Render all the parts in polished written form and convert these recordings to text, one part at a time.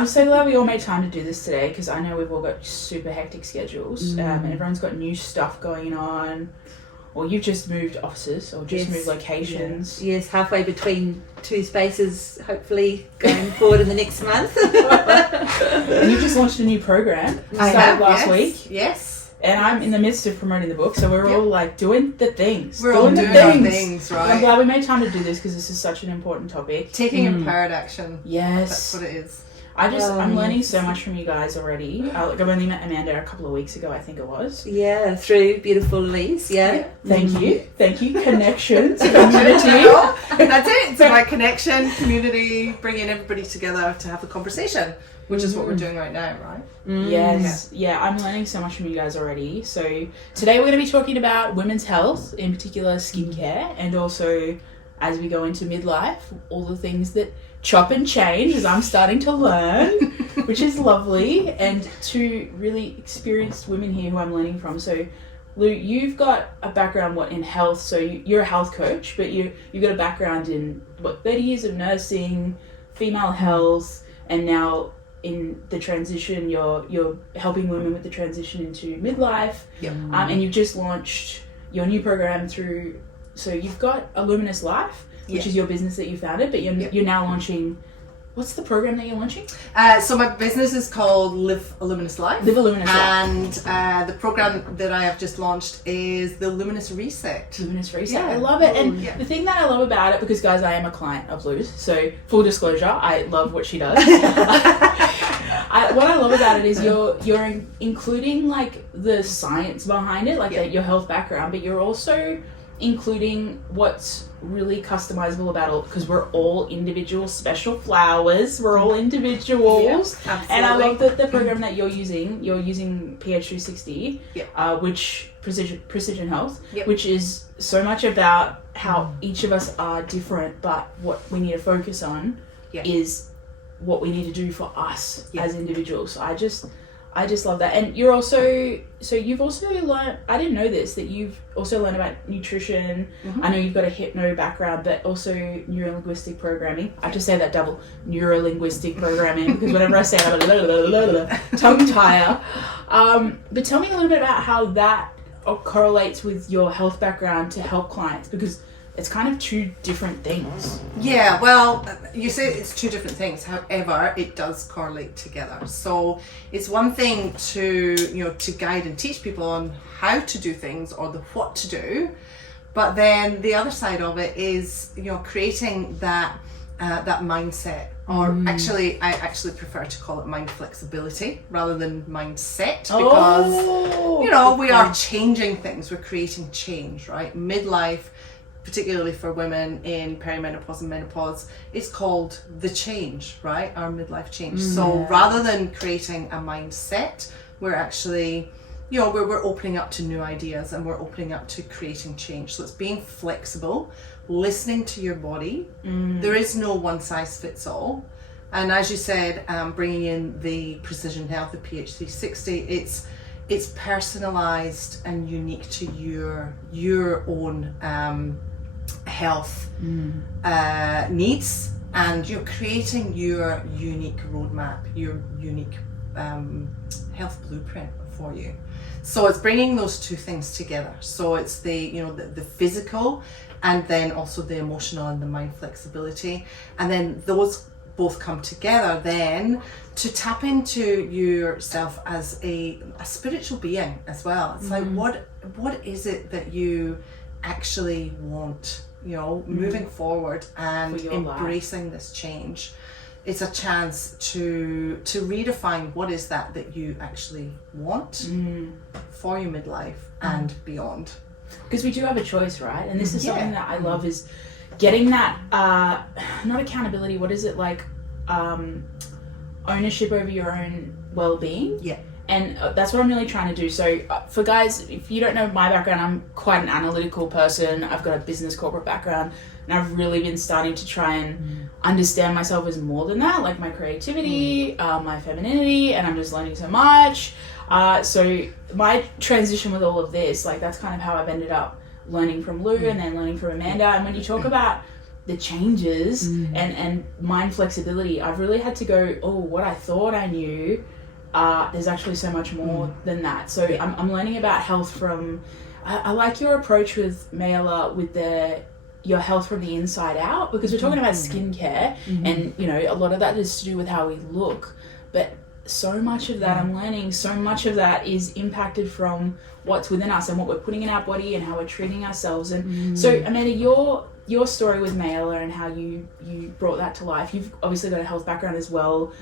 I'm so glad we all made time to do this today, because I know we've all got super hectic schedules, and everyone's got new stuff going on, or you've just moved offices, or just moved locations. Yes, halfway between two spaces, hopefully going forward in the next month. And you've just launched a new program. Started last week. Yes. And I'm in the midst of promoting the book, so we're all like doing the things. We're all doing our things, right? I'm glad we made time to do this, because this is such an important topic. Taking empowered action. Yes. That's what it is. I'm learning so much from you guys already. I've only met Amanda a couple of weeks ago, I think it was. Yeah, through beautiful Louise, Thank you. Connections, community. That's it. It's about connection, community, bringing everybody together to have a conversation, which is what we're doing right now, right? Yes. Yeah, I'm learning so much from you guys already. So today we're going to be talking about women's health, in particular skincare, and also as we go into midlife, all the things that chop and change, as I'm starting to learn, which is lovely, and two really experienced women here who I'm learning from. So Lou, you've got a background in health, so you're a health coach, but you've got a background in 30 years of nursing, female health, and now in the transition you're helping women with the transition into midlife. And you've just launched your new program so you've got a Luminous Life, which is your business that you founded, but you're now launching. What's the program that you're launching? So my business is called Live a Luminous Life. Live a Luminous Life. And the program that I have just launched is the Luminous Reset. Luminous Reset. I love it. And the thing that I love about it, because guys, I am a client of Lou's, so full disclosure, I love what she does. What I love about it is you're including like the science behind it, like your health background, but you're also including what's really customizable about it, because we're all individual special flowers. We're all individuals. And I love that the program that you're using PH360, which precision health, which is so much about how each of us are different, but what we need to focus on is what we need to do for us as individuals. So I just love that. And you've also learned, I didn't know this, that you've also learned about nutrition. I know you've got a hypno background, but also neuro-linguistic programming. I have to say that double, neuro-linguistic programming, because whenever I say it, I'm tongue tire. But tell me a little bit about how that correlates with your health background to help clients, because it's kind of two different things. Yeah, well, you say it's two different things. However, it does correlate together. So it's one thing to guide and teach people on how to do things or the what to do, but then the other side of it is creating that mindset. Or I actually prefer to call it mind flexibility rather than mindset, because we are changing things. We're creating change, right? Midlife, particularly for women in peri-menopause and menopause, it's called the change, right? Our midlife change. So rather than creating a mindset, we're actually, we're opening up to new ideas, and we're opening up to creating change. So it's being flexible, listening to your body. There is no one size fits all. And as you said, bringing in the precision health, the PH360, it's personalized and unique to your own health needs, and you're creating your unique roadmap, your unique health blueprint for you. So it's bringing those two things together. So it's the physical, and then also the emotional and the mind flexibility, and then those both come together then to tap into yourself as a spiritual being as well. It's like what is it that you actually want, moving forward and embracing life. This change. It's a chance to redefine what is that you actually want for your midlife and beyond. Because we do have a choice, right? And this is something that I love, is getting that not accountability, what is it, like ownership over your own well-being. And that's what I'm really trying to do. So for guys, if you don't know my background, I'm quite an analytical person. I've got a business corporate background, and I've really been starting to try and understand myself as more than that, like my creativity, my femininity, and I'm just learning so much. So my transition with all of this, like that's kind of how I've ended up learning from Lou and then learning from Amanda. And when you talk about the changes and mind flexibility, I've really had to go, oh, what I thought I knew, there's actually so much more than that. So I'm learning about health from, I like your approach with Mayella with your health from the inside out, because we're talking about skincare and, you know, a lot of that is to do with how we look, but so much of that I'm learning, so much of that is impacted from what's within us and what we're putting in our body and how we're treating ourselves. And so, Amanda, your story with Mayella and how you brought that to life, you've obviously got a health background as well,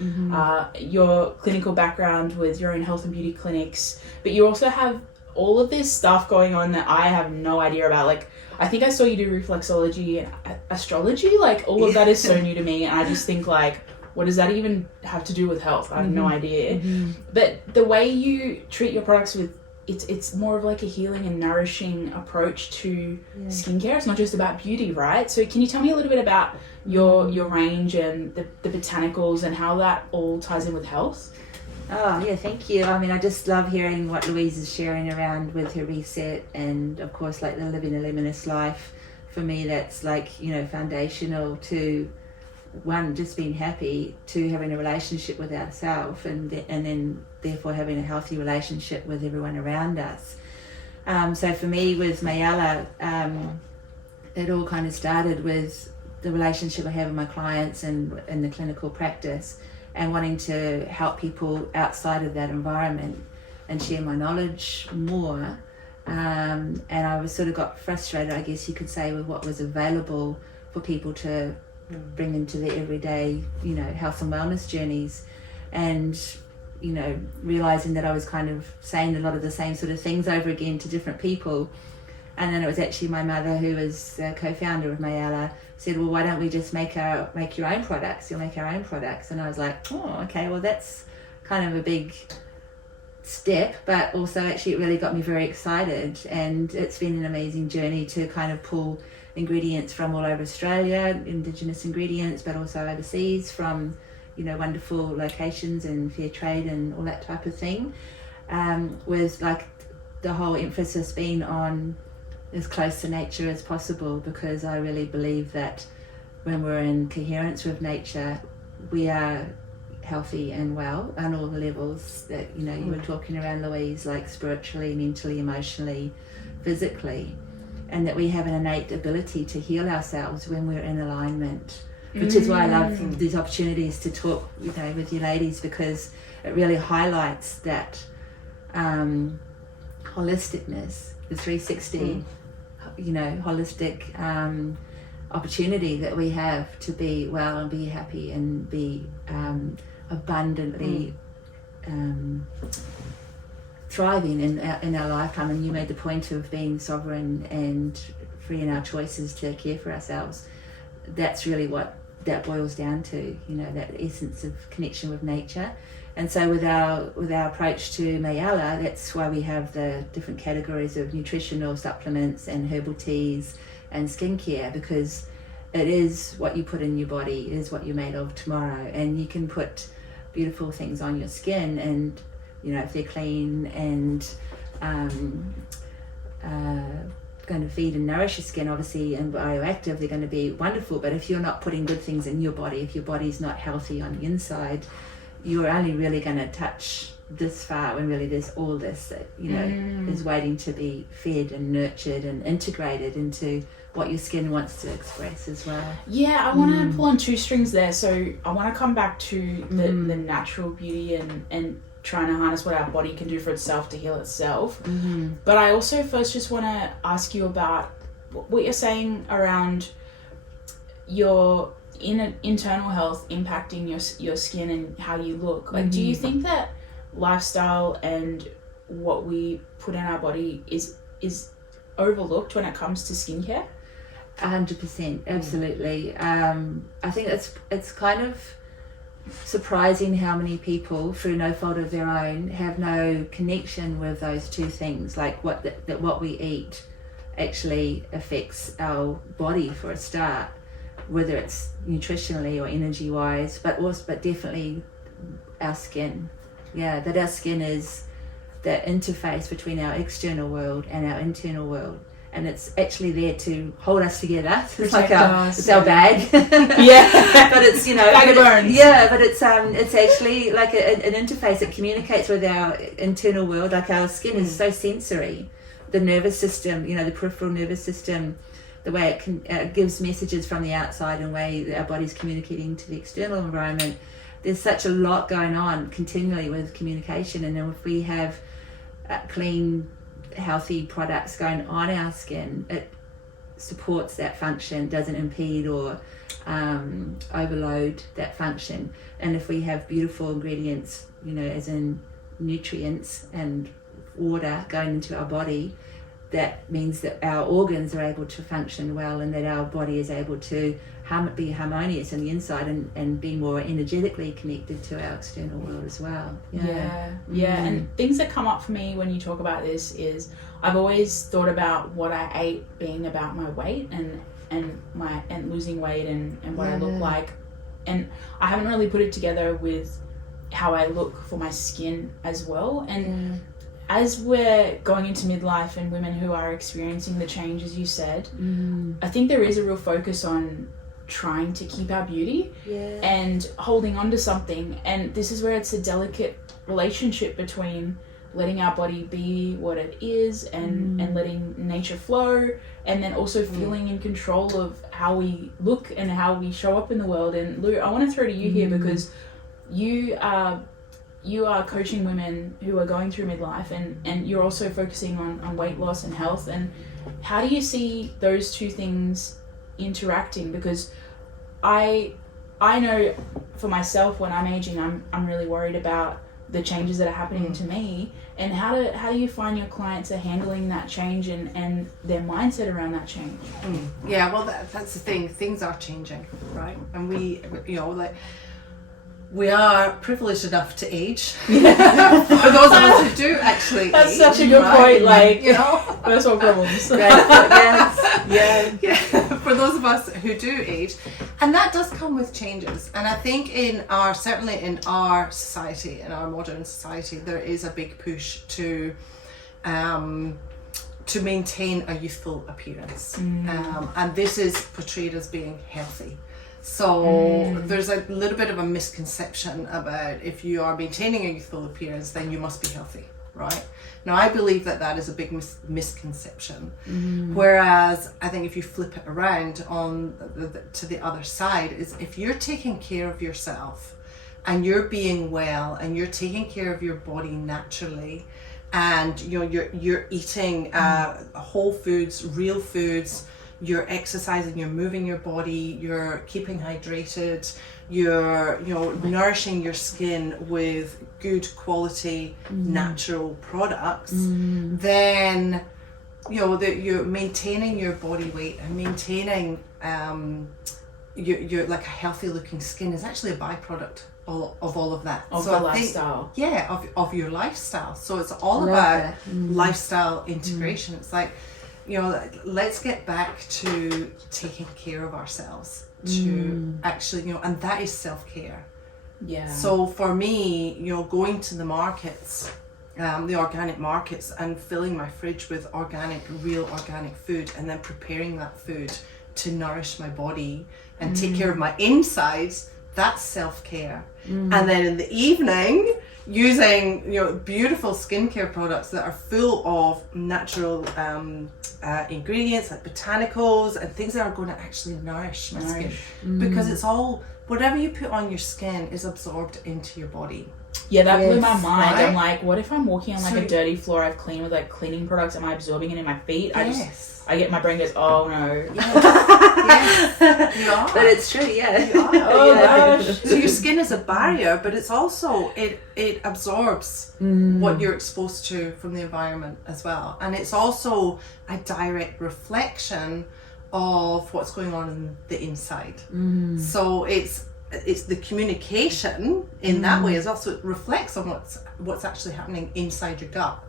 your clinical background with your own health and beauty clinics, but you also have all of this stuff going on that I have no idea about. Like, I think I saw you do reflexology and astrology, like all of that is so new to me, and I just think like, what does that even have to do with health? I have no idea. But the way you treat your products with, it's more of like a healing and nourishing approach to skincare. It's not just about beauty, right? So can you tell me a little bit about your range and the botanicals and how that all ties in with health? Oh, yeah, thank you. I mean, I just love hearing what Louise is sharing around with her reset, and of course, like the living a luminous life. For me, that's like, you know, foundational to, one, just being happy, two, having a relationship with ourselves, and then therefore having a healthy relationship with everyone around us. So for me, with Mayella, it all kind of started with the relationship I have with my clients and in the clinical practice, and wanting to help people outside of that environment and share my knowledge more. And I was sort of got frustrated, I guess you could say, with what was available for people to bring into their everyday, you know, health and wellness journeys, and, you know, realizing that I was kind of saying a lot of the same sort of things over again to different people. And then it was actually my mother, who was the co-founder of Mayella, said, well, why don't we just make your own products? You'll make our own products. And I was like, oh, okay, well, that's kind of a big step, but also actually it really got me very excited. And it's been an amazing journey to kind of pull ingredients from all over Australia, Indigenous ingredients, but also overseas from, you know, wonderful locations and fair trade and all that type of thing, with like the whole emphasis being on as close to nature as possible, because I really believe that when we're in coherence with nature, we are healthy and well on all the levels that, you know, you were talking around, Louise, like spiritually, mentally, emotionally, physically, and that we have an innate ability to heal ourselves when we're in alignment, which is why I love these opportunities to talk, you know, with you ladies, because it really highlights that holisticness, the 360, you know, holistic opportunity that we have to be well and be happy and be abundantly thriving in our lifetime. And you made the point of being sovereign and free in our choices to care for ourselves. That's really what that boils down to, you know, that essence of connection with nature. And so with our approach to Mayella, that's why we have the different categories of nutritional supplements and herbal teas and skincare, because it is what you put in your body, it is what you're made of tomorrow. And you can put beautiful things on your skin, and, you know, if they're clean and going to feed and nourish your skin, obviously, and bioactive, they're going to be wonderful. But if you're not putting good things in your body, if your body's not healthy on the inside, you're only really going to touch this far, when really there's all this that, you know, is waiting to be fed and nurtured and integrated into what your skin wants to express as well. Yeah, I want to pull on two strings there. So I want to come back to the natural beauty and trying to harness what our body can do for itself to heal itself. But I also first just want to ask you about what you're saying around your internal health impacting your skin and how you look. Like, do you think that lifestyle and what we put in our body is overlooked when it comes to skincare? 100%, absolutely. I think it's kind of surprising how many people, through no fault of their own, have no connection with those two things. Like that what we eat actually affects our body for a start, whether it's nutritionally or energy wise, but definitely our skin. Yeah, that our skin is the interface between our external world and our internal world. and it's actually there to hold us together. It's Protect like us. it's our bag. Yeah. But it's, you know, Bag of bones. yeah, but it's actually like an interface. It communicates with our internal world. Like our skin is so sensory. The nervous system, you know, the peripheral nervous system, the way it can gives messages from the outside and the way that our body's communicating to the external environment. There's such a lot going on continually with communication, and then if we have clean, healthy products going on our skin, it supports that function, doesn't impede or overload that function. And if we have beautiful ingredients, you know, as in nutrients and water going into our body, that means that our organs are able to function well, and that our body is able to be harmonious on the inside and be more energetically connected to our external world as well. Yeah. And things that come up for me when you talk about this is I've always thought about what I ate being about my weight and losing weight and what I look like, and I haven't really put it together with how I look for my skin as well. And as we're going into midlife and women who are experiencing the change, as you said, I think there is a real focus on trying to keep our beauty and holding on to something. And this is where it's a delicate relationship between letting our body be what it is and letting nature flow, and then also feeling in control of how we look and how we show up in the world. And Lou, I want to throw to you here, because you are coaching women who are going through midlife, and you're also focusing on weight loss and health. And how do you see those two things interacting? Because I know for myself, when I'm aging, I'm really worried about the changes that are happening to me, and how do you find your clients are handling that change and their mindset around that change? Yeah, well, that's the thing. Things are changing, right? And we, you know, like, we are privileged enough to age. For those of us who do actually That's age, such a good point, like, you know, first world problems. For those of us who do age, and that does come with changes. And I think certainly in our society, in our modern society, there is a big push to maintain a youthful appearance, and this is portrayed as being healthy. So there's a little bit of a misconception about, if you are maintaining a youthful appearance, then you must be healthy, right? Now, I believe that is a big misconception. Whereas I think if you flip it around to the other side, is if you're taking care of yourself and you're being well and you're taking care of your body naturally, and you know you're eating whole foods, real foods, you're exercising, you're moving your body, you're keeping hydrated, you're nourishing your skin with good quality natural products, then you're maintaining your body weight and maintaining your like a healthy looking skin is actually a byproduct of all of that. Of the lifestyle. Of your lifestyle. So it's all about lifestyle integration. It's like, let's get back to taking care of ourselves, to actually, and that is self-care. Yeah. So for me, going to the markets, the organic markets, and filling my fridge with real organic food, and then preparing that food to nourish my body and take care of my insides, that's self-care. And then in the evening, using beautiful skincare products that are full of natural ingredients like botanicals and things that are going to actually nourish my skin, because it's all, whatever you put on your skin is absorbed into your body. Yeah, that blew my mind. Right? I'm like, what if I'm walking on a dirty floor I've cleaned with like cleaning products? Am I absorbing it in my feet? My brain goes, oh no. Yes, you are. But it's true, yeah. You are. Oh gosh. So your skin is a barrier, but it's also, it absorbs what you're exposed to from the environment as well. And it's also a direct reflection of what's going on in the inside. So it's the communication in that way as well. So it reflects on what's actually happening inside your gut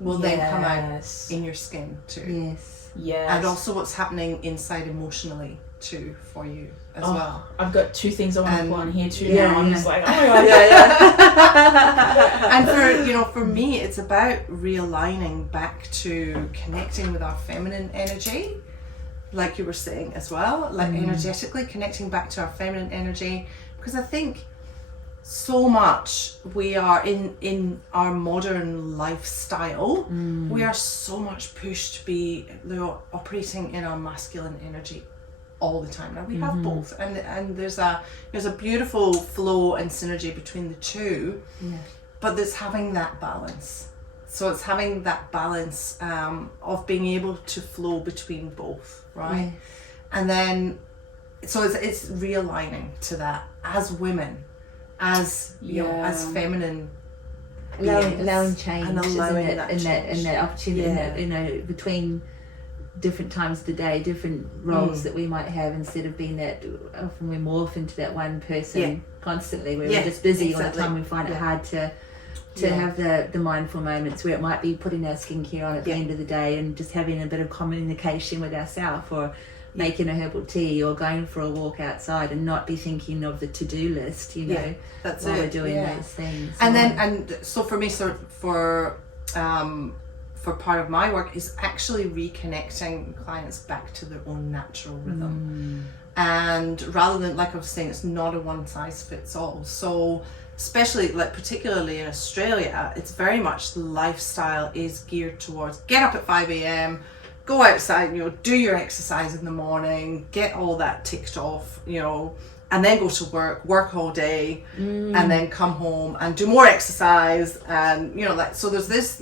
will then come out in your skin too. Yes. Yes. And also what's happening inside emotionally to for you as Oh, well. I've got two things I want to pull on here too. Yeah, now I'm yeah. just like, oh my god. And for me, it's about realigning back to connecting with our feminine energy, like you were saying as well, like energetically connecting back to our feminine energy, because I think so much we are in our modern lifestyle, we are so much pushed to be operating in our masculine energy all the time. Now we have both, and there's a beautiful flow and synergy between the two, but there's having that balance. So it's having that balance of being able to flow between both, right? And then so it's realigning to that as women, as you know, as feminine allowing change, and allowing isn't it? that in change. that opportunity, in that, between different times of the day, different roles that we might have, instead of being that often we morph into that one person constantly, where we're just busy all the time. We find it hard to have the mindful moments where it might be putting our skincare on at the end of the day and just having a bit of communication with ourselves, or making a herbal tea, or going for a walk outside, and not be thinking of the to-do list, that's while it. we're doing those things. And so for me, for part of my work is actually reconnecting clients back to their own natural rhythm. And rather than, like I was saying, it's not a one size fits all. So especially, like particularly in Australia, it's very much the lifestyle is geared towards get up at 5 a.m, go outside, do your exercise in the morning, get all that ticked off, and then go to work all day, and then come home and do more exercise, and so there's this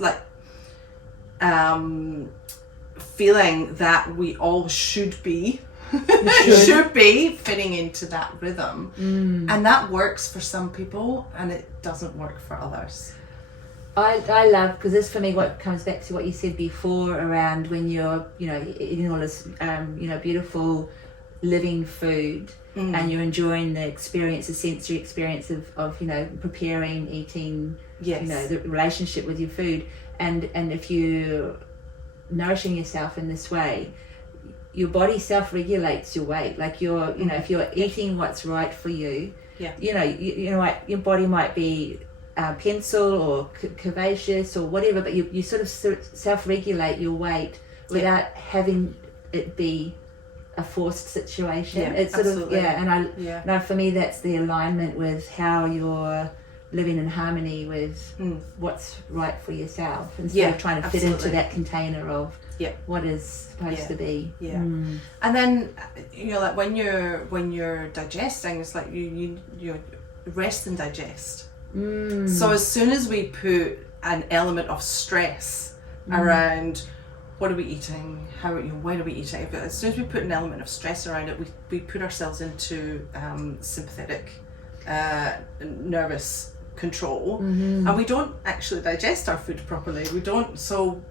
feeling that we all should be fitting into that rhythm, and that works for some people and it doesn't work for others. I love, because this for me what comes back to what you said before around when you're eating all this beautiful living food, and you're enjoying the experience, the sensory experience of preparing, eating, the relationship with your food, and if you're nourishing yourself in this way, your body self-regulates your weight. Like if you're eating what's right for you, your body might be pencil or curvaceous or whatever, but you sort of self-regulate your weight without having it be a forced situation. It's sort absolutely. And for me that's the alignment with how you're living in harmony with what's right for yourself, instead of trying to fit into that container of what is supposed to be. And then like when you're digesting, it's like you rest and digest. So as soon as we put an element of stress around what are we eating, when are we eating, as soon as we put an element of stress around it, we put ourselves into sympathetic nervous control, and we don't actually digest our food properly. We don't. So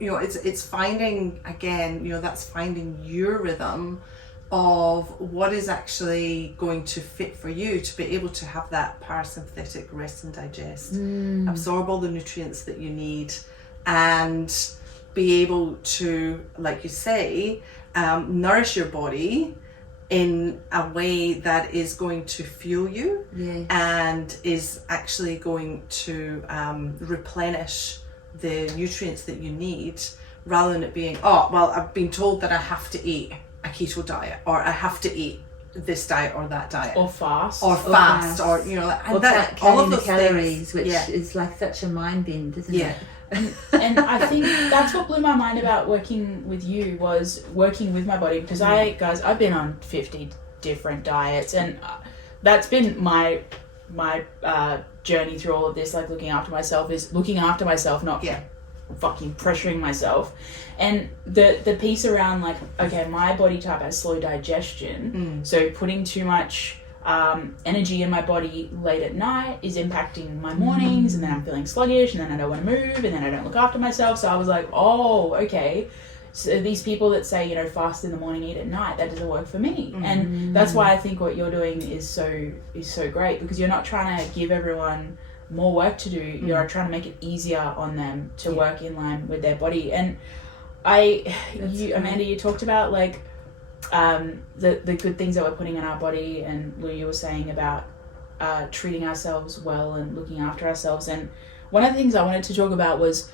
it's finding, again, that's finding your rhythm of what is actually going to fit for you to be able to have that parasympathetic rest and digest, absorb all the nutrients that you need, and be able to, like you say, nourish your body in a way that is going to fuel you, and is actually going to replenish the nutrients that you need, rather than it being, I've been told that I have to eat a keto diet, or I have to eat this diet or that diet, or fast, or and or that, all of the those calories, things, which is like such a mind bend, isn't it? And I think that's what blew my mind about working with you, was working with my body, because I've been on 50 different diets, and that's been my journey through all of this, like looking after myself, not fucking pressuring myself. And the piece around, like, okay, my body type has slow digestion, so putting too much energy in my body late at night is impacting my mornings, and then I'm feeling sluggish, and then I don't want to move, and then I don't look after myself. So I was like, oh, okay, so these people that say, fast in the morning, eat at night, that doesn't work for me. And that's why I think what you're doing is so great, because you're not trying to give everyone more work to do, you're trying to make it easier on them to work in line with their body. And Amanda, you talked about, like, the good things that we're putting in our body, and Lou, you were saying about treating ourselves well and looking after ourselves. And one of the things I wanted to talk about was,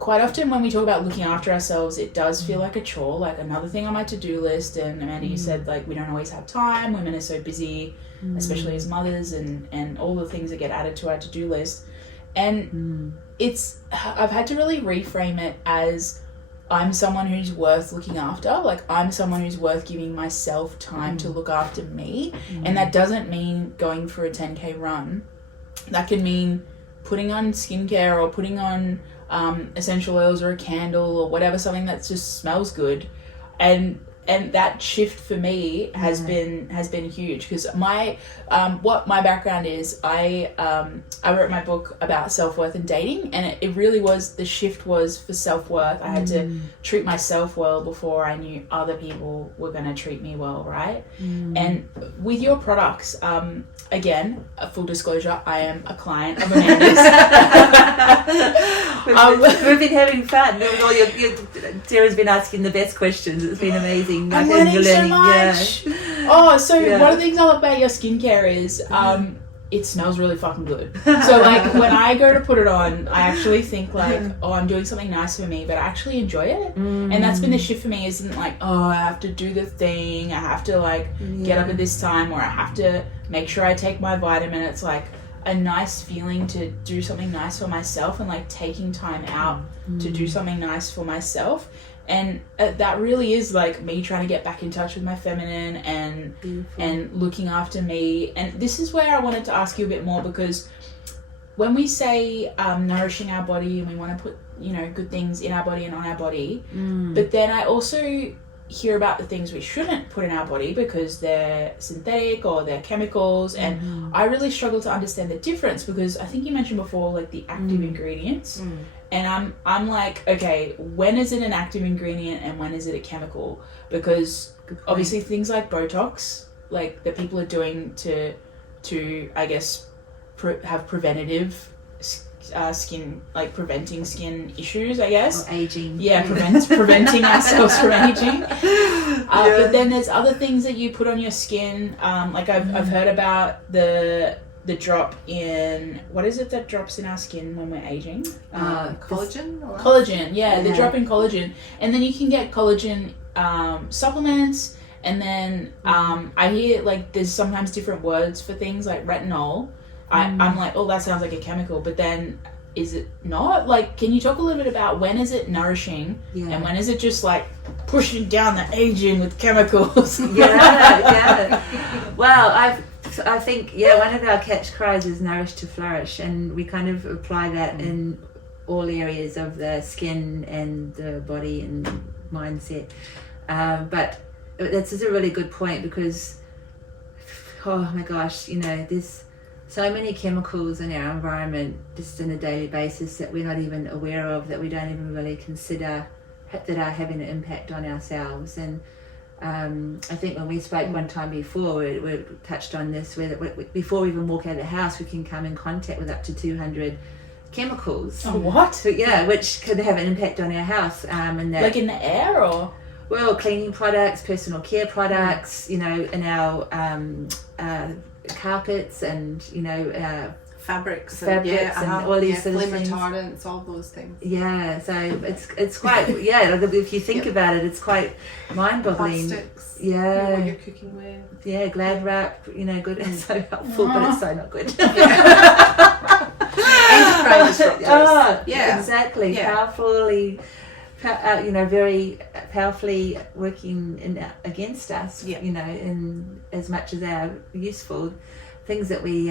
quite often when we talk about looking after ourselves, it does feel like a chore, like another thing on my to-do list. And Amanda, you said, like, we don't always have time. Women are so busy, especially as mothers, and all the things that get added to our to-do list. And I've had to really reframe it as, I'm someone who's worth looking after. Like, I'm someone who's worth giving myself time to look after me. And that doesn't mean going for a 10K run. That can mean putting on skincare or putting on essential oils or a candle or whatever, something that just smells good. And that shift for me has been huge, because my what my background is, I wrote my book about self-worth and dating, and it really was, the shift was for self-worth. I had to treat myself well before I knew other people were going to treat me well, right? And with your products, again, a full disclosure, I am a client of Amanda's. We've been having fun. Sarah's been asking the best questions. It's been amazing. I'm learning so much. Yeah. Oh, so one of the things I love about your skincare is it smells really fucking good. So like when I go to put it on, I actually think like, oh, I'm doing something nice for me, but I actually enjoy it. And that's been the shift for me. Isn't like, oh, I have to do the thing, I have to like get up at this time, or I have to make sure I take my vitamin. It's like a nice feeling to do something nice for myself, and like taking time out to do something nice for myself. And that really is like me trying to get back in touch with my feminine and looking after me. And this is where I wanted to ask you a bit more, because when we say nourishing our body, and we want to put, you know, good things in our body and on our body, but then I also hear about the things we shouldn't put in our body because they're synthetic or they're chemicals. And I really struggle to understand the difference, because I think you mentioned before like the active ingredients. And I'm like, okay, when is it an active ingredient and when is it a chemical? Because obviously things like Botox, like that people are doing to I guess have preventative skin, like preventing skin issues, I guess. Or aging. Yeah, preventing ourselves from aging. But then there's other things that you put on your skin. Like I've heard about the drop in, what is it that drops in our skin when we're aging? Collagen? Collagen, yeah, the drop in collagen. And then you can get collagen supplements. And then I hear like there's sometimes different words for things like retinol. I'm like, oh, that sounds like a chemical, but then is it not? Like, can you talk a little bit about when is it nourishing and when is it just like pushing down the aging with chemicals? Yeah. Well, I think, one of our catch cries is nourish to flourish, and we kind of apply that in all areas of the skin and the body and mindset. But that's a really good point, because, oh my gosh, you know, there's so many chemicals in our environment just on a daily basis that we're not even aware of, that we don't even really consider that are having an impact on ourselves. And I think when we spoke one time before, we touched on this, where before we even walk out of the house, we can come in contact with up to 200 chemicals. Oh, what? So, yeah, which could have an impact on our health. And that, like in the air, or? Well, cleaning products, personal care products, you know, in our carpets, and, you know, fabrics and all these sort of flame things. retardants, all those things. Yeah, so it's quite if you think about it, it's quite mind-boggling. Plastics. Yeah. What you're cooking with. Yeah, Glad wrap, you know, good. It's so helpful, but it's so not good. Endocrine disruptors. Yeah, exactly. Yeah. Powerfully, you know, very powerfully working against us. Yeah. You know, in as much as they're useful, things that we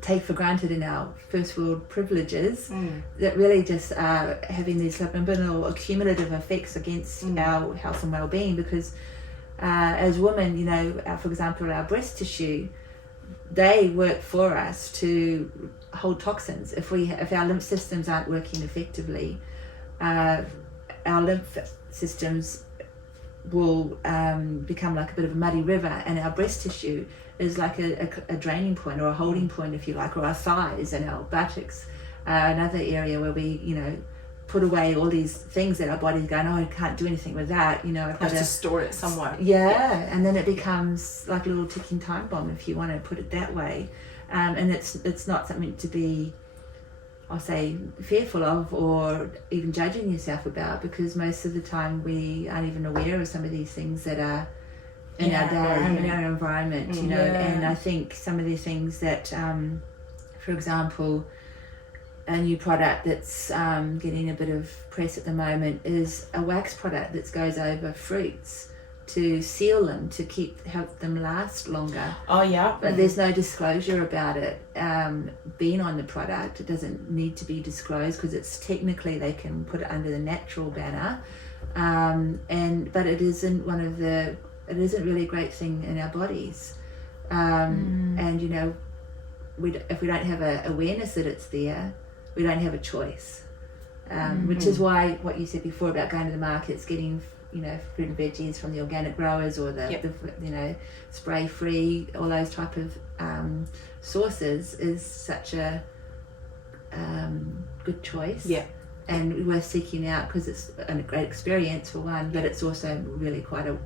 take for granted in our first world privileges, that really just are having these subliminal accumulative effects against our health and well-being. Because as women, you know, for example, our breast tissue, they work for us to hold toxins. If our lymph systems aren't working effectively, our lymph systems will become like a bit of a muddy river, and our breast tissue is like a draining point, or a holding point, if you like, or our thighs and our buttocks, another area where we, you know, put away all these things that our body's going, oh, I can't do anything with that, you know, I've got Have to store it somewhere. and then it becomes like a little ticking time bomb, if you want to put it that way. And it's not something to be, I'll say, fearful of or even judging yourself about, because most of the time we aren't even aware of some of these things that are in our day, in our environment, you know. And I think some of the things that, for example, a new product that's getting a bit of press at the moment is a wax product that goes over fruits to seal them, to help them last longer. Oh yeah. But there's no disclosure about it being on the product. It doesn't need to be disclosed because it's technically they can put it under the natural banner, but it isn't really a great thing in our bodies, and you know, if we don't have a awareness that it's there, we don't have a choice, which is why what you said before about going to the markets, getting, you know, fruit and veggies from the organic growers or the you know, spray free, all those type of sources is such a good choice. Yeah. And worth seeking out, because it's a great experience for one, but it's also really quite a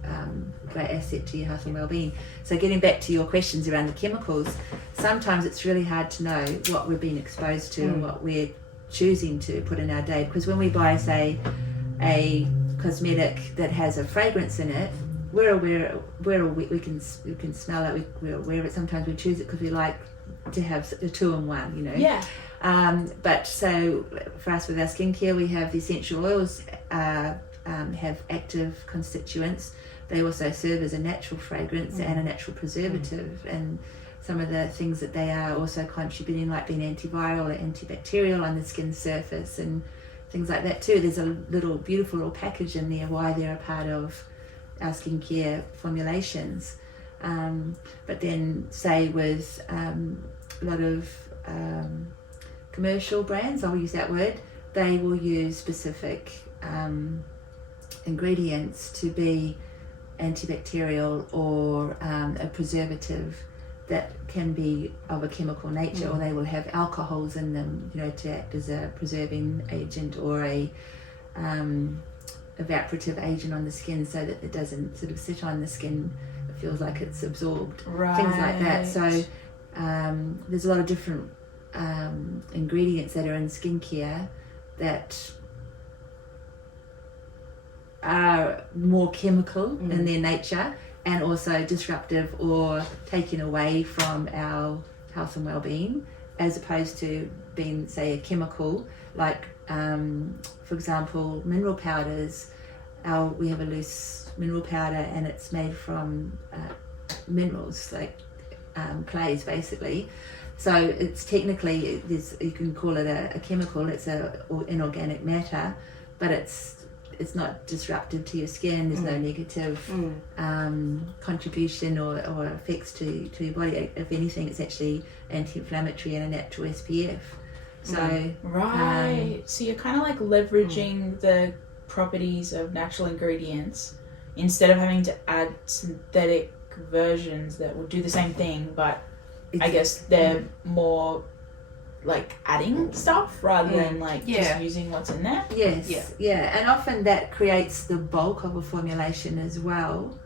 great asset to your health and well-being. So getting back to your questions around the chemicals, sometimes it's really hard to know what we're being exposed to and what we're choosing to put in our day. Because when we buy, say, a cosmetic that has a fragrance in it, we're aware, we can smell it, we're aware of it. Sometimes we choose it because we like to have a 2-in-1, you know. Yeah. But so for us with our skincare, we have the essential oils have active constituents. They also serve as a natural fragrance and a natural preservative, and some of the things that they are also contributing, like being antiviral or antibacterial on the skin surface and things like that too. There's a beautiful little package in there why they're a part of our skincare formulations. But then say with a lot of commercial brands, I'll use that word, they will use specific ingredients to be antibacterial or a preservative that can be of a chemical nature, or they will have alcohols in them, you know, to act as a preserving agent or a evaporative agent on the skin, so that it doesn't sort of sit on the skin, it feels like it's absorbed, things like that. So there's a lot of different ingredients that are in skincare that are more chemical in their nature and also disruptive or taking away from our health and well-being, as opposed to being, say, a chemical like for example, mineral powders. We have a loose mineral powder and it's made from minerals like clays basically. So it's technically, you can call it a chemical, it's or inorganic matter, but it's not disruptive to your skin. There's no negative contribution or effects to your body. If anything, it's actually anti-inflammatory and a natural SPF. So so you're kind of like leveraging the properties of natural ingredients instead of having to add synthetic versions that will do the same thing, but I guess they're more like adding stuff rather than like just using what's in there. Yes, and often that creates the bulk of a formulation as well.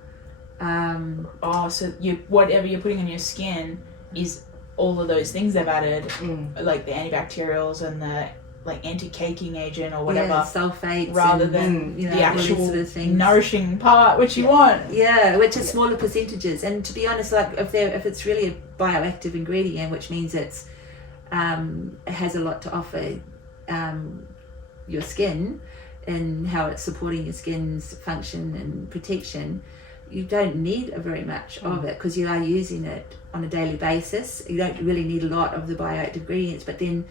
So whatever you're putting on your skin is all of those things they've added, like the antibacterials and the like anti-caking agent or whatever, sulfates, rather than the actual sort of nourishing part which you want. Yeah, which is smaller percentages. And to be honest, like if it's really a bioactive ingredient, which means it has a lot to offer your skin and how it's supporting your skin's function and protection, you don't need very much of it because you are using it on a daily basis. You don't really need a lot of the bioactive ingredients, but then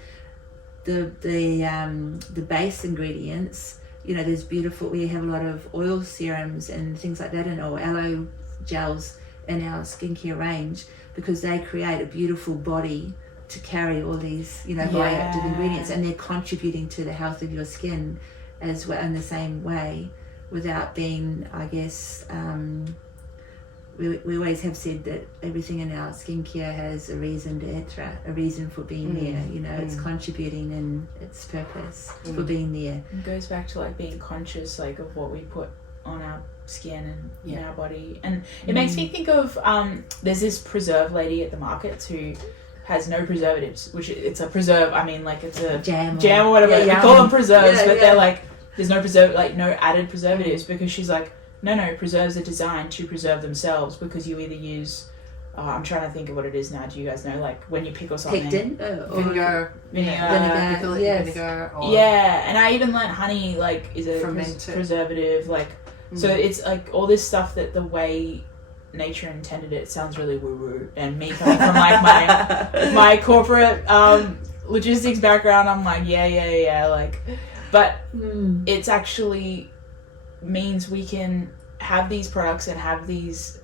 the base ingredients, we have a lot of oil serums and things like that, or aloe gels in our skincare range, because they create a beautiful body to carry all these bioactive ingredients, and they're contributing to the health of your skin as well in the same way, without being, I guess, we always have said that everything in our skincare has a reason d'etre, a reason for being there. You know, it's contributing in its purpose for being there. It goes back to like being conscious like of what we put on our skin and in our body, and it makes me think of there's this preserve lady at the markets who has no preservatives, which it's a preserve. I mean, like it's a jam or whatever. We call them preserves, but they're like there's no no added preservatives because she's like no, preserves are designed to preserve themselves because you either use I'm trying to think of what it is now. Do you guys know, like when you pickle something? Vinegar. Vinegar. Or and I even learned honey like is a preservative. Like so, it's like all this stuff that the way nature intended it sounds really woo woo. And me coming from like my corporate logistics background, I'm like yeah. Like, but it's actually means we can have these products and have these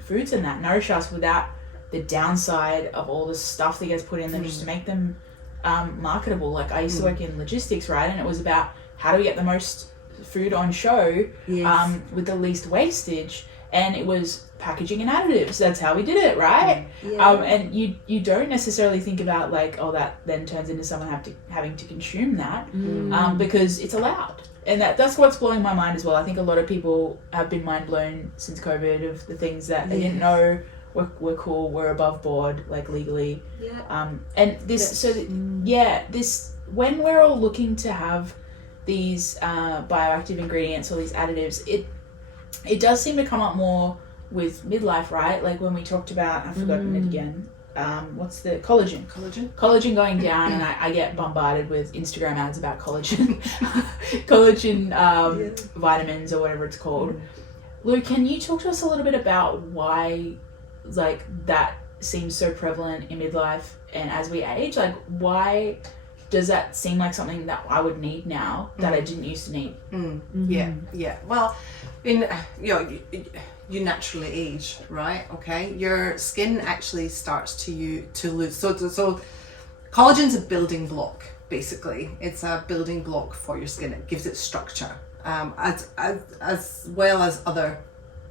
foods and that nourish us without the downside of all the stuff that gets put in them just to make them marketable. Like I used to work in logistics, right? And it was about how do we get the most food on show with the least wastage, and it was packaging and additives. That's how we did it, right? And you don't necessarily think about like, oh, that then turns into someone having to consume that because it's allowed. And that's what's blowing my mind as well. I think a lot of people have been mind blown since COVID of the things that they didn't know were cool, were above board, like legally. And this, this when we're all looking to have these bioactive ingredients or these additives, it does seem to come up more with midlife, right? Like when we talked about, I've forgotten it again. What's the collagen going down, and I get bombarded with Instagram ads about collagen vitamins or whatever it's called. Lou, can you talk to us a little bit about why like that seems so prevalent in midlife and as we age? Like why does that seem like something that I would need now that I didn't used to need? Well, you naturally age, right? Okay, your skin actually starts to lose. So collagen's a building block. Basically, it's a building block for your skin. It gives it structure, as well as other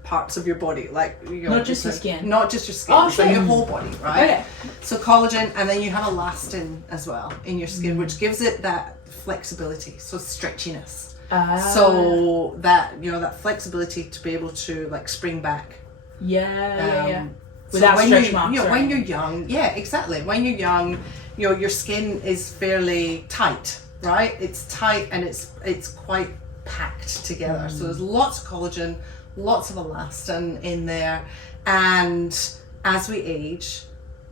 parts of your body, like not just your skin. Not just your skin, but your whole body, right? Okay. So collagen, and then you have elastin as well in your skin, which gives it that flexibility, so stretchiness. So that that flexibility to be able to like spring back. Without stretch marks. When you're young, exactly. When you're young, your skin is fairly tight, right? It's tight and it's quite packed together. So there's lots of collagen, lots of elastin in there, and as we age,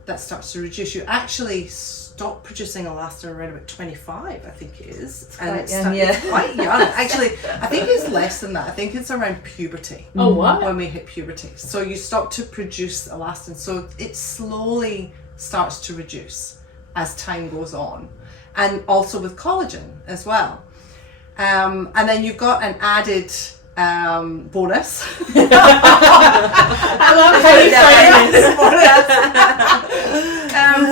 that starts to reduce. You actually stop producing elastin around about 25, I think it is. It's quite young. Actually, I think it's less than that. I think it's around puberty. Oh, what? When we hit puberty. So you stop to produce elastin. So it slowly starts to reduce as time goes on. And also with collagen as well. And then you've got an added bonus. I love how you say this.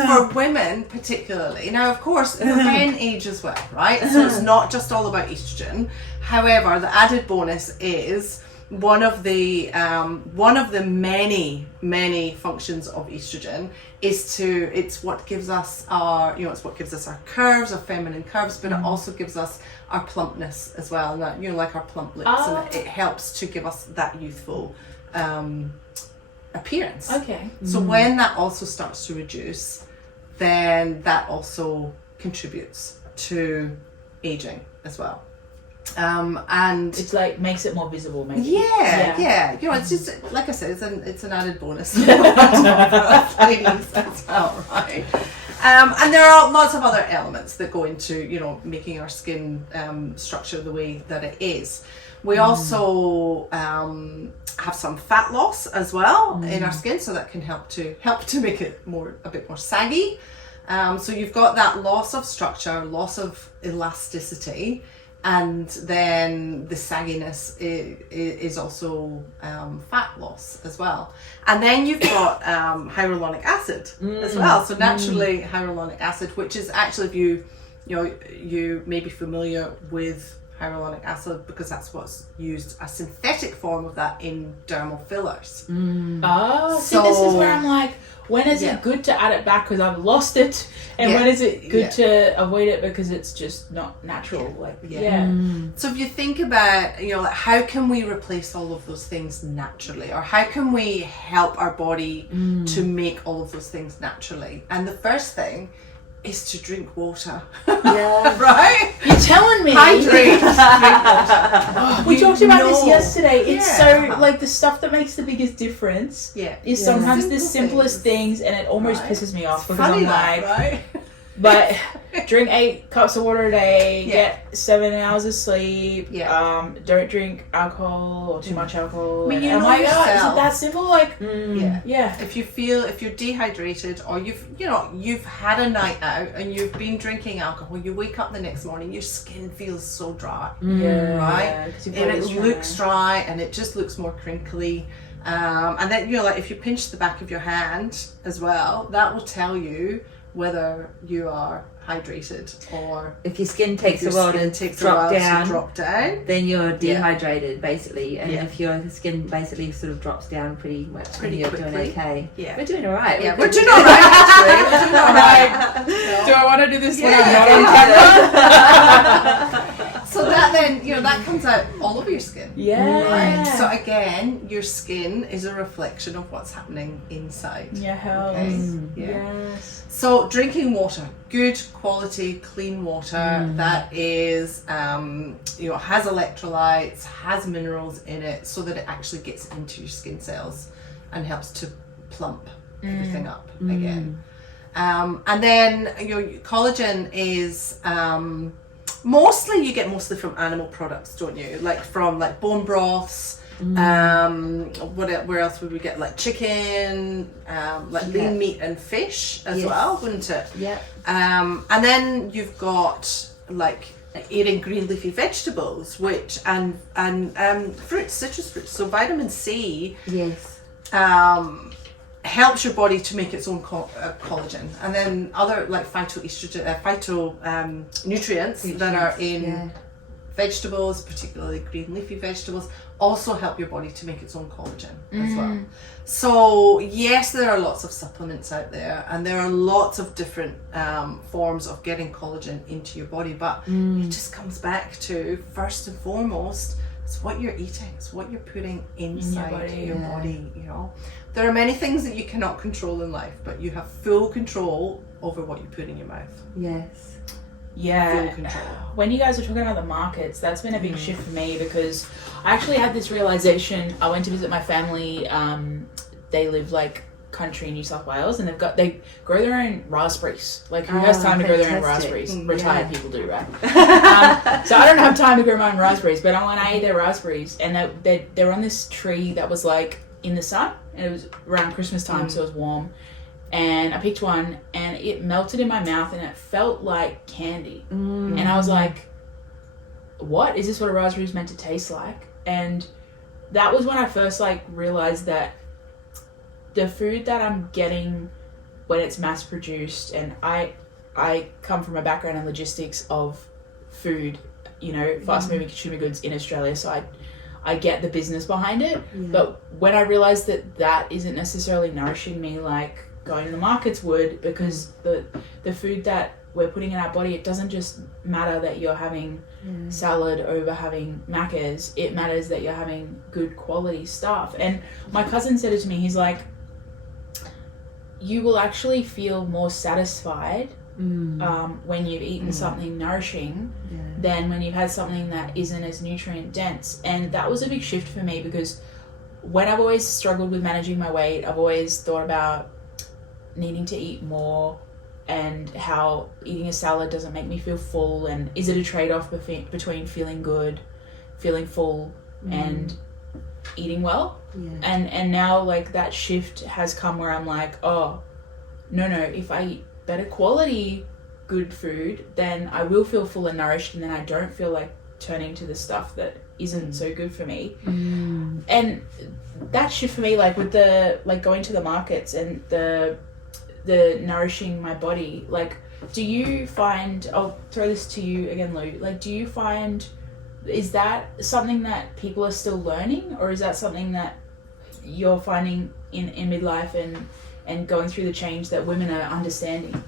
For women particularly. Now, of course, men age as well, right? So it's not just all about estrogen. However, the added bonus is one of the many functions of estrogen it's what gives us our curves, our feminine curves, but it also gives us our plumpness as well, and like our plump lips, and it helps to give us that youthful appearance. Okay. So when that also starts to reduce, then that also contributes to aging as well. And it's like makes it more visible, maybe. Yeah. It's just like I said, it's an added bonus for us ladies as well, right? And there are lots of other elements that go into making our skin structure the way that it is. We also have some fat loss as well in our skin, so that can help to make it a bit more saggy. So you've got that loss of structure, loss of elasticity. And then the sagginess is also fat loss as well. And then you've got hyaluronic acid as well. So naturally hyaluronic acid, which is actually, if you may be familiar with hyaluronic acid, because that's what's used, a synthetic form of that in dermal fillers. Oh, see, this is where I'm like, when is it good to add it back because I've lost it, and when is it good to avoid it because it's just not natural? So if you think about, you know, like, how can we replace all of those things naturally, or how can we help our body to make all of those things naturally? And the first thing is to drink water. Right? You're telling me. Hydrate. Drink water. We talked about this yesterday. It's so, like, the stuff that makes the biggest difference is sometimes the simplest things, and it almost pisses me off because I'm like, right? But drink 8 cups of water a day, get 7 hours of sleep, don't drink alcohol or too much alcohol. I mean, you I'm know like, yourself. is it that simple? Like, If you're dehydrated, or you've had a night out and you've been drinking alcohol, you wake up the next morning, your skin feels so dry, right? And it looks dry, and it just looks more crinkly. And then, you know, like, if you pinch the back of your hand as well, that will tell you whether you are hydrated, or if your skin takes a while to drop down, then you're dehydrated basically, and if your skin basically sort of drops down pretty you're quickly. doing okay. We're doing all right. We're doing all right, actually. We're doing all right. Do I want to do this when I'm not on camera? So that then, you know, that comes out all over your skin. Yeah. Right? So again, your skin is a reflection of what's happening inside. Yes. So drinking water, good quality, clean water that is, you know, has electrolytes, has minerals in it, so that it actually gets into your skin cells and helps to plump everything up again. And then, you know, collagen is mostly from animal products, don't you? Like from bone broths. Where else would we get? Like chicken, lean meat and fish as well, wouldn't it? And then you've got like eating green leafy vegetables, which and fruits, citrus fruits. So vitamin C helps your body to make its own collagen, and then other like nutrients that are in vegetables, particularly green leafy vegetables, also help your body to make its own collagen as well. So yes, there are lots of supplements out there, and there are lots of different forms of getting collagen into your body, but it just comes back to, first and foremost, it's what you're eating, it's what you're putting inside your body. You know, there are many things that you cannot control in life, but you have full control over what you put in your mouth. Yeah. When you guys were talking about the markets, that's been a big shift for me, because I actually had this realization. I went to visit my family. They live like country New South Wales, and they grow their own raspberries. Like, who has time to grow their own raspberries? Retired people do, right? So I don't have time to grow my own raspberries, but when I ate their raspberries, and they were on this tree that was like in the sun, and it was around Christmas time, so it was warm. And I picked one, and it melted in my mouth, and it felt like candy. And I was like, what? Is this what a raspberry is meant to taste like? And that was when I first like realized that the food that I'm getting when it's mass produced, and I come from a background in logistics of food, you know, fast moving consumer goods in Australia, so I get the business behind it. But when I realized that isn't necessarily nourishing me like going to the markets would, because the food that we're putting in our body, it doesn't just matter that you're having salad over having Macca's, it matters that you're having good quality stuff. And my cousin said it to me, he's like, you will actually feel more satisfied when you've eaten something nourishing than when you've had something that isn't as nutrient dense. And that was a big shift for me, because when I've always struggled with managing my weight, I've always thought about needing to eat more, and how eating a salad doesn't make me feel full, and is it a trade-off between feeling good, feeling full, and eating well. And now like that shift has come where I'm like, oh no, if I eat better quality good food, then I will feel full and nourished, and then I don't feel like turning to the stuff that isn't so good for me. And that shift for me, like with the like going to the markets and the nourishing my body, like, do you find, I'll throw this to you again, Lou, like, do you find is that something that people are still learning, or is that something that you're finding in midlife and going through the change that women are understanding?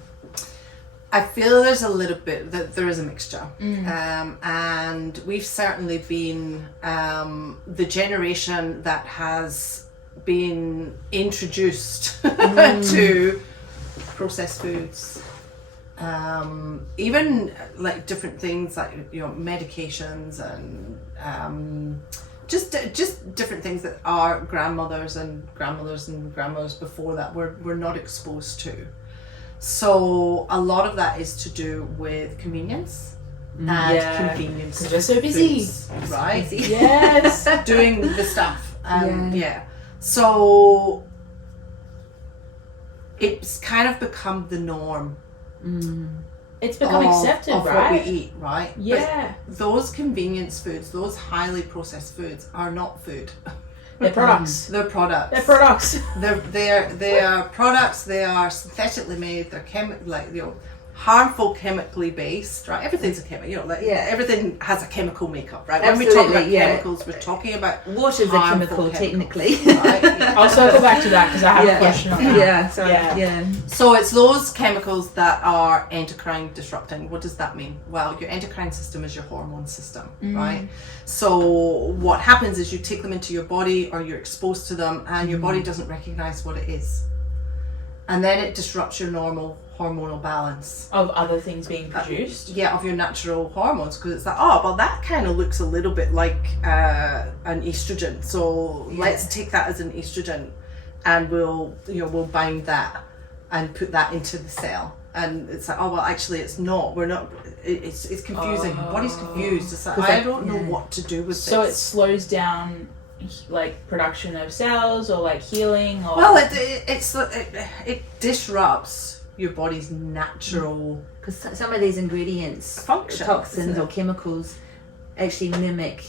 I feel there's a little bit, that there is a mixture. And we've certainly been the generation that has been introduced to processed foods, even like different things like, you know, medications and just different things that our grandmothers before that were not exposed to. So a lot of that is to do with convenience and convenience. Because we're so busy, foods, right? Yes, Doing the stuff. So it's kind of become the norm. It's become accepted, of right? what we eat, right? Yeah. But those convenience foods, those highly processed foods, are not food. They're products. They're products. They're products. They are products. They are synthetically made. They're harmful, chemically based, right? Everything's a chemical, you know, like everything has a chemical makeup, right? Absolutely, when we talk about chemicals, we're talking about water's a chemical, technically. Right? I'll circle back to that because I have a question on that. So it's those chemicals that are endocrine disrupting. What does that mean? Well, your endocrine system is your hormone system, right? So what happens is you take them into your body, or you're exposed to them, and your body doesn't recognize what it is. And then it disrupts your normal hormonal balance. Of other things being produced? Of your natural hormones, because it's like, oh, well, that kind of looks a little bit like an estrogen. So let's take that as an estrogen, and we'll bind that and put that into the cell. And it's like, oh, well, actually it's not. We're not. It's confusing. Body's confused. It's like, I don't know what to do with this. So it slows down like production of cells, or like healing, or it disrupts your body's natural, because some of these ingredients, function, toxins or chemicals, actually mimic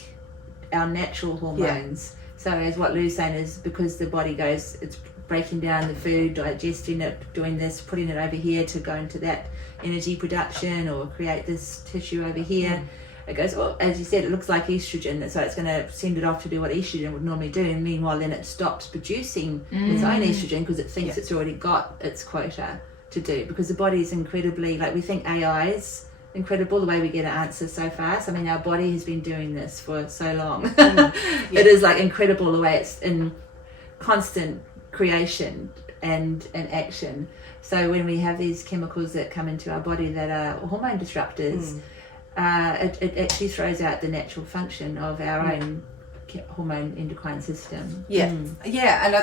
our natural hormones. So as what Lou's saying is, because the body goes, it's breaking down the food, digesting it, doing this, putting it over here to go into that energy production or create this tissue over here. It goes, well, as you said, it looks like estrogen, so it's going to send it off to do what estrogen would normally do, and meanwhile then it stops producing its own estrogen because it thinks it's already got its quota to do, because the body is incredibly, like, we think AI is incredible the way we get an answer so fast. I mean, our body has been doing this for so long. It is like incredible the way it's in constant creation and action. So when we have these chemicals that come into our body that are hormone disruptors, it actually throws out the natural function of our own hormone endocrine system. And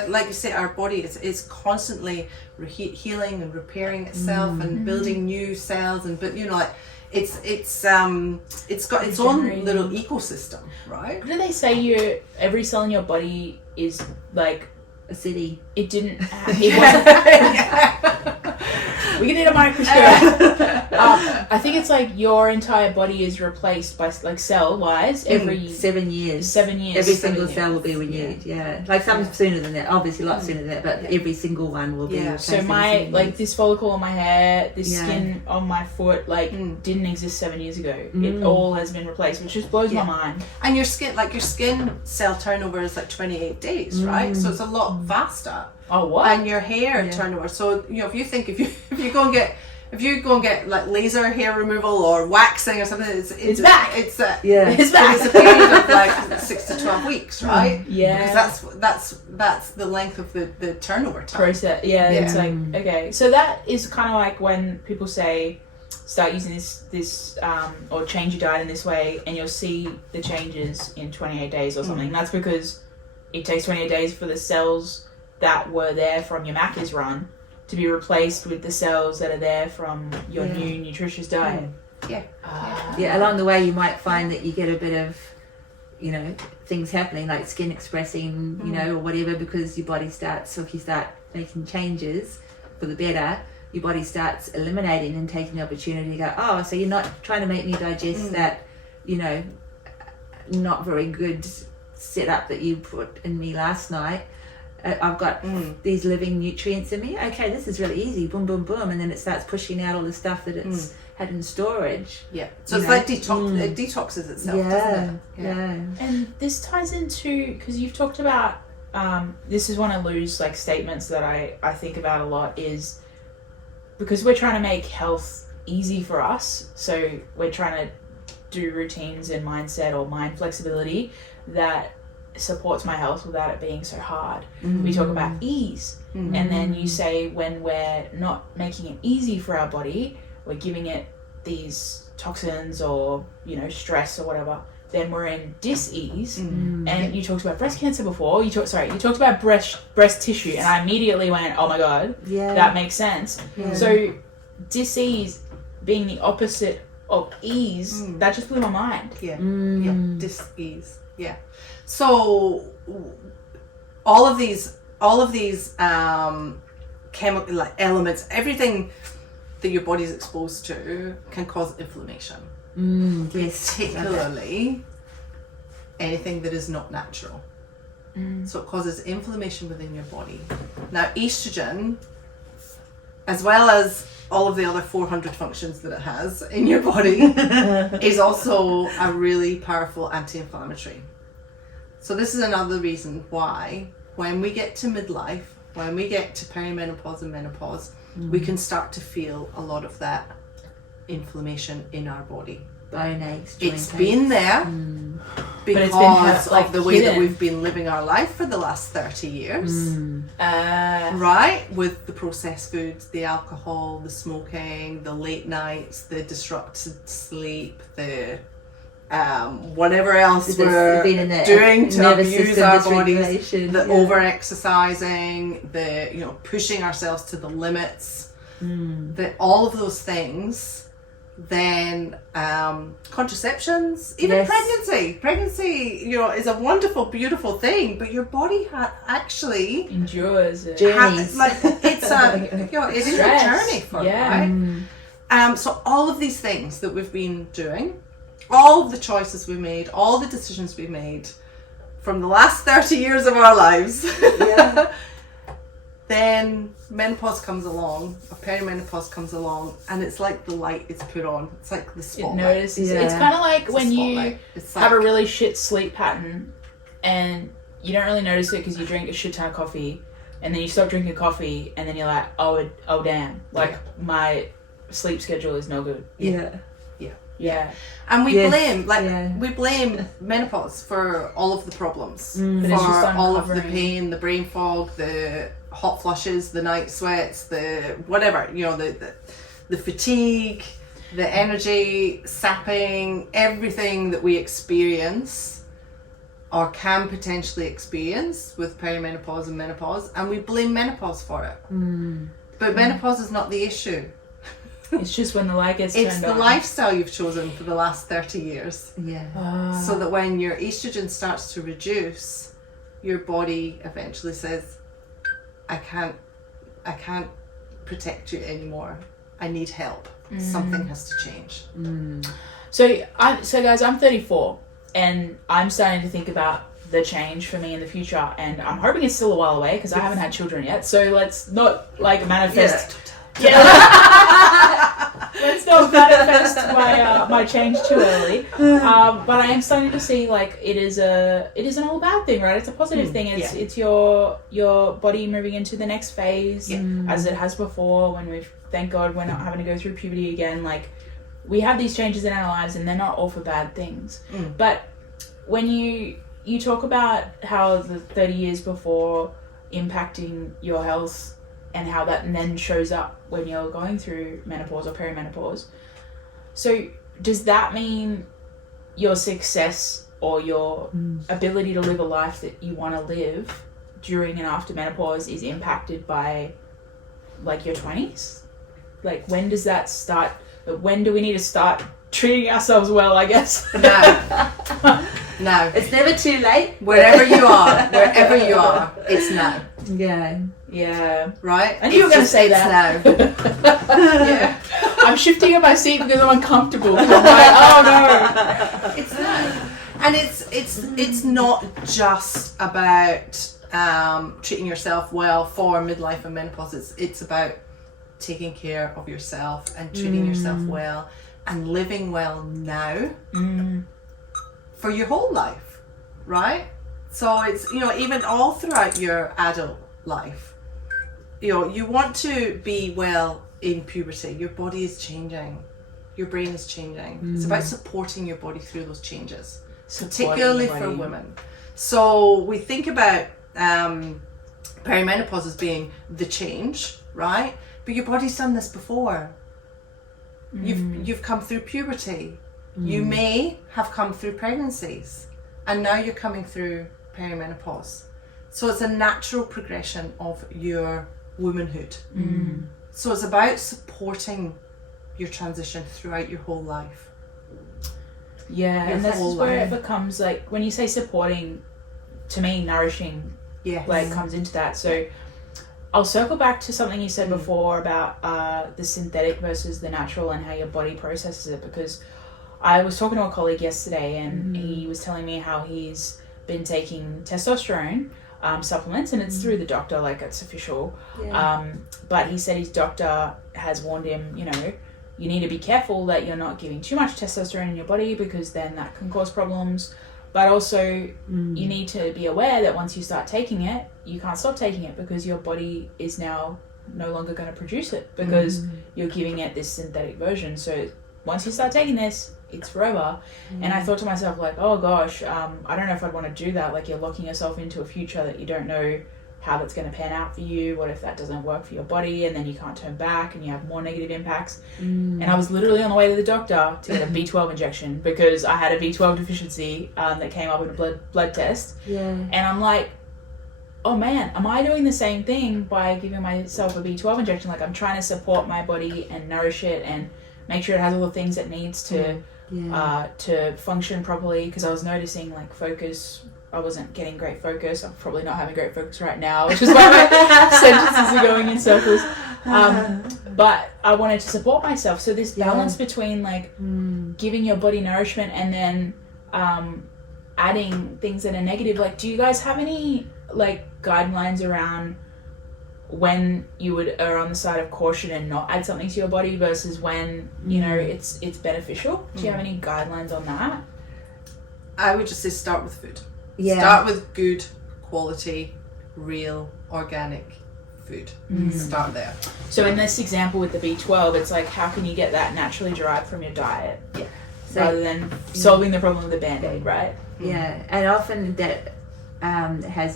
like you say, our body is constantly healing and repairing itself and building new cells, but you know, like it's got its own little ecosystem, right? What do they say? Every cell in your body is like a city. It didn't. It wasn't. We can need a microscope. I think it's like your entire body is replaced by, like, cell-wise every 7 years. 7 years. Every single cell will be renewed. Like some sooner than that, obviously a lot sooner than that, but every single one will be replaced. So my, like, this follicle on my hair, this skin on my foot, like, didn't exist 7 years ago. It all has been replaced, which just blows my mind. And your skin cell turnover is like 28 days, right? So it's a lot faster. Oh, what? And your hair turnover. So, you know, if you go and get like laser hair removal or waxing or something, it's back. It's back. It's a period of like 6 to 12 weeks, right? Yeah. Because that's the length of the turnover time. Process. It's like, okay. So that is kind of like when people say start using this or change your diet in this way, and you'll see the changes in 28 days or something. That's because it takes 28 days for the cells that were there from your Macca's run to be replaced with the cells that are there from your new nutritious diet. Along the way you might find that you get a bit of, you know, things happening like skin expressing, you know, or whatever, because your body starts, so if you start making changes for the better, your body starts eliminating and taking the opportunity to go, oh, so you're not trying to make me digest that, you know, not very good setup that you put in me last night. I've got these living nutrients in me. Okay, this is really easy. Boom, boom, boom. And then it starts pushing out all the stuff that it's had in storage. Yeah. So it's like it detoxes itself, doesn't it? And this ties into, because you've talked about, this is one of Lou's like statements that I think about a lot, is because we're trying to make health easy for us, so we're trying to do routines and mindset or mind flexibility that supports my health without it being so hard. We talk about ease, and then you say when we're not making it easy for our body, we're giving it these toxins or, you know, stress or whatever, then we're in dis-ease. And you talked about breast cancer before. You talked about breast tissue, and I immediately went, oh my god, that makes sense. So dis-ease being the opposite of ease, that just blew my mind. Dis-ease. So all of these chemical, like, elements, everything that your body's exposed to can cause inflammation. Particularly anything that is not natural. So it causes inflammation within your body. Now, estrogen, as well as all of the other 400 functions that it has in your body, is also a really powerful anti-inflammatory. So this is another reason why when we get to midlife, when we get to peri-menopause and menopause, we can start to feel a lot of that inflammation in our body. Bone aches, joint It's aches. been there because like, of the way that hidden. we've been living our life for the last 30 years. Right? With the processed foods, the alcohol, the smoking, the late nights, the disrupted sleep, the whatever else we're doing to abuse our bodies, the over-exercising, the, you know, pushing ourselves to the limits, all of those things, then contraceptions, even pregnancy, you know, is a wonderful, beautiful thing, but your body actually endures it. Journeys. it's a, you know, it is a journey for it, right? So all of these things that we've been doing, all of the choices we made, all the decisions we made from the last 30 years of our lives, then menopause comes along, or perimenopause comes along, and it's like the light is put on. It's like the spotlight. It notices. It's kind of like when you it's have a really shit sleep pattern and you don't really notice it because you drink a shit ton of coffee, and then you stop drinking coffee, and then you're like, oh damn, like my sleep schedule is no good. Yeah. And we blame menopause for all of the problems, for all of the pain, the brain fog, the hot flushes, the night sweats, the whatever, you know, the fatigue, the energy sapping, everything that we experience or can potentially experience with perimenopause and menopause, and we blame menopause for it. But menopause is not the issue. It's just when the light gets turned on. It's the lifestyle you've chosen for the last 30 years. So that when your estrogen starts to reduce, your body eventually says, I can't protect you anymore. I need help. Something has to change. So guys, I'm 34 and I'm starting to think about the change for me in the future, and I'm hoping it's still a while away because I haven't had children yet. So let's not like manifest. Let's not manifest my change too early. But I am starting to see like it isn't all a bad thing, right? It's a positive thing. It's your body moving into the next phase as it has before. When thank God we're not having to go through puberty again. Like we have these changes in our lives, and they're not all for bad things. But when you talk about how the 30 years before impacting your health, and how that then shows up when you're going through menopause or perimenopause. So does that mean your success or your ability to live a life that you want to live during and after menopause is impacted by like your 20s? Like when does that start? When do we need to start treating ourselves well, I guess? No. It's never too late. Wherever you are, it's now. Yeah. Right? And you were going to say that. Now. I'm shifting in my seat because I'm uncomfortable. I'm like, oh no. It's now. And it's not just about treating yourself well for midlife and menopause. It's about taking care of yourself and treating yourself well and living well now for your whole life, right? So it's, you know, even all throughout your adult life, you know, you want to be well in puberty. Your body is changing. Your brain is changing. It's about supporting your body through those changes, particularly for women. So we think about perimenopause as being the change, right? But your body's done this before. You've come through puberty. You may have come through pregnancies, and now you're coming through perimenopause. So it's a natural progression of your womanhood. So it's about supporting your transition throughout your whole life. Yeah, and this is where it becomes like, when you say supporting, to me, nourishing, like comes into that. So I'll circle back to something you said before about the synthetic versus the natural and how your body processes it, because I was talking to a colleague yesterday and he was telling me how he's been taking testosterone supplements, and it's through the doctor, like it's official. But he said his doctor has warned him, you know, you need to be careful that you're not giving too much testosterone in your body, because then that can cause problems. But also you need to be aware that once you start taking it, you can't stop taking it, because your body is now no longer going to produce it, because you're giving it this synthetic version. So once you start taking this, it's forever. And I thought to myself, like, oh gosh, I don't know if I'd want to do that. Like, you're locking yourself into a future that you don't know how that's going to pan out for you. What if that doesn't work for your body, and then you can't turn back and you have more negative impacts? And I was literally on the way to the doctor to get a B12 injection, because I had a B12 deficiency that came up in a blood test. And I'm like, oh man, am I doing the same thing by giving myself a B12 injection? Like, I'm trying to support my body and nourish it and make sure it has all the things it needs to function properly, because I was noticing, like, focus, I wasn't getting great focus. I'm probably not having great focus right now, which is why my sentences are going in circles. But I wanted to support myself. So this balance between, like, giving your body nourishment and then adding things that are negative. Like, do you guys have any, like, guidelines around when you would err on the side of caution and not add something to your body versus when, you know, it's beneficial? Do you have any guidelines on that? I would just say start with food. Start with good quality, real, organic food. Start there. So in this example with the B12, it's like, how can you get that naturally derived from your diet? Rather than solving the problem with a Band-Aid, right? And often that has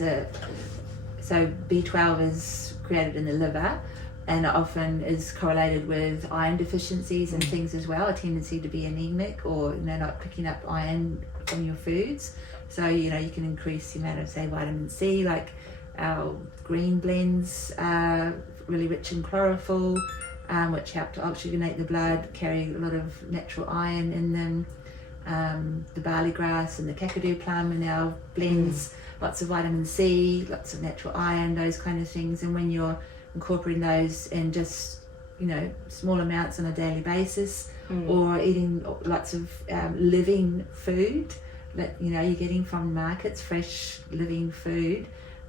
so B12 is created in the liver, and often is correlated with iron deficiencies and things as well, a tendency to be anemic, or, you know, not picking up iron from your foods. So, you know, you can increase the amount of, say, vitamin C, like our green blends are really rich in chlorophyll, which help to oxygenate the blood, carry a lot of natural iron in them. The barley grass and the kakadu plum in our blends, lots of vitamin C, lots of natural iron, those kind of things. And when you're incorporating those in just, you know, small amounts on a daily basis, or eating lots of living food that, you know, you're getting from markets, fresh living food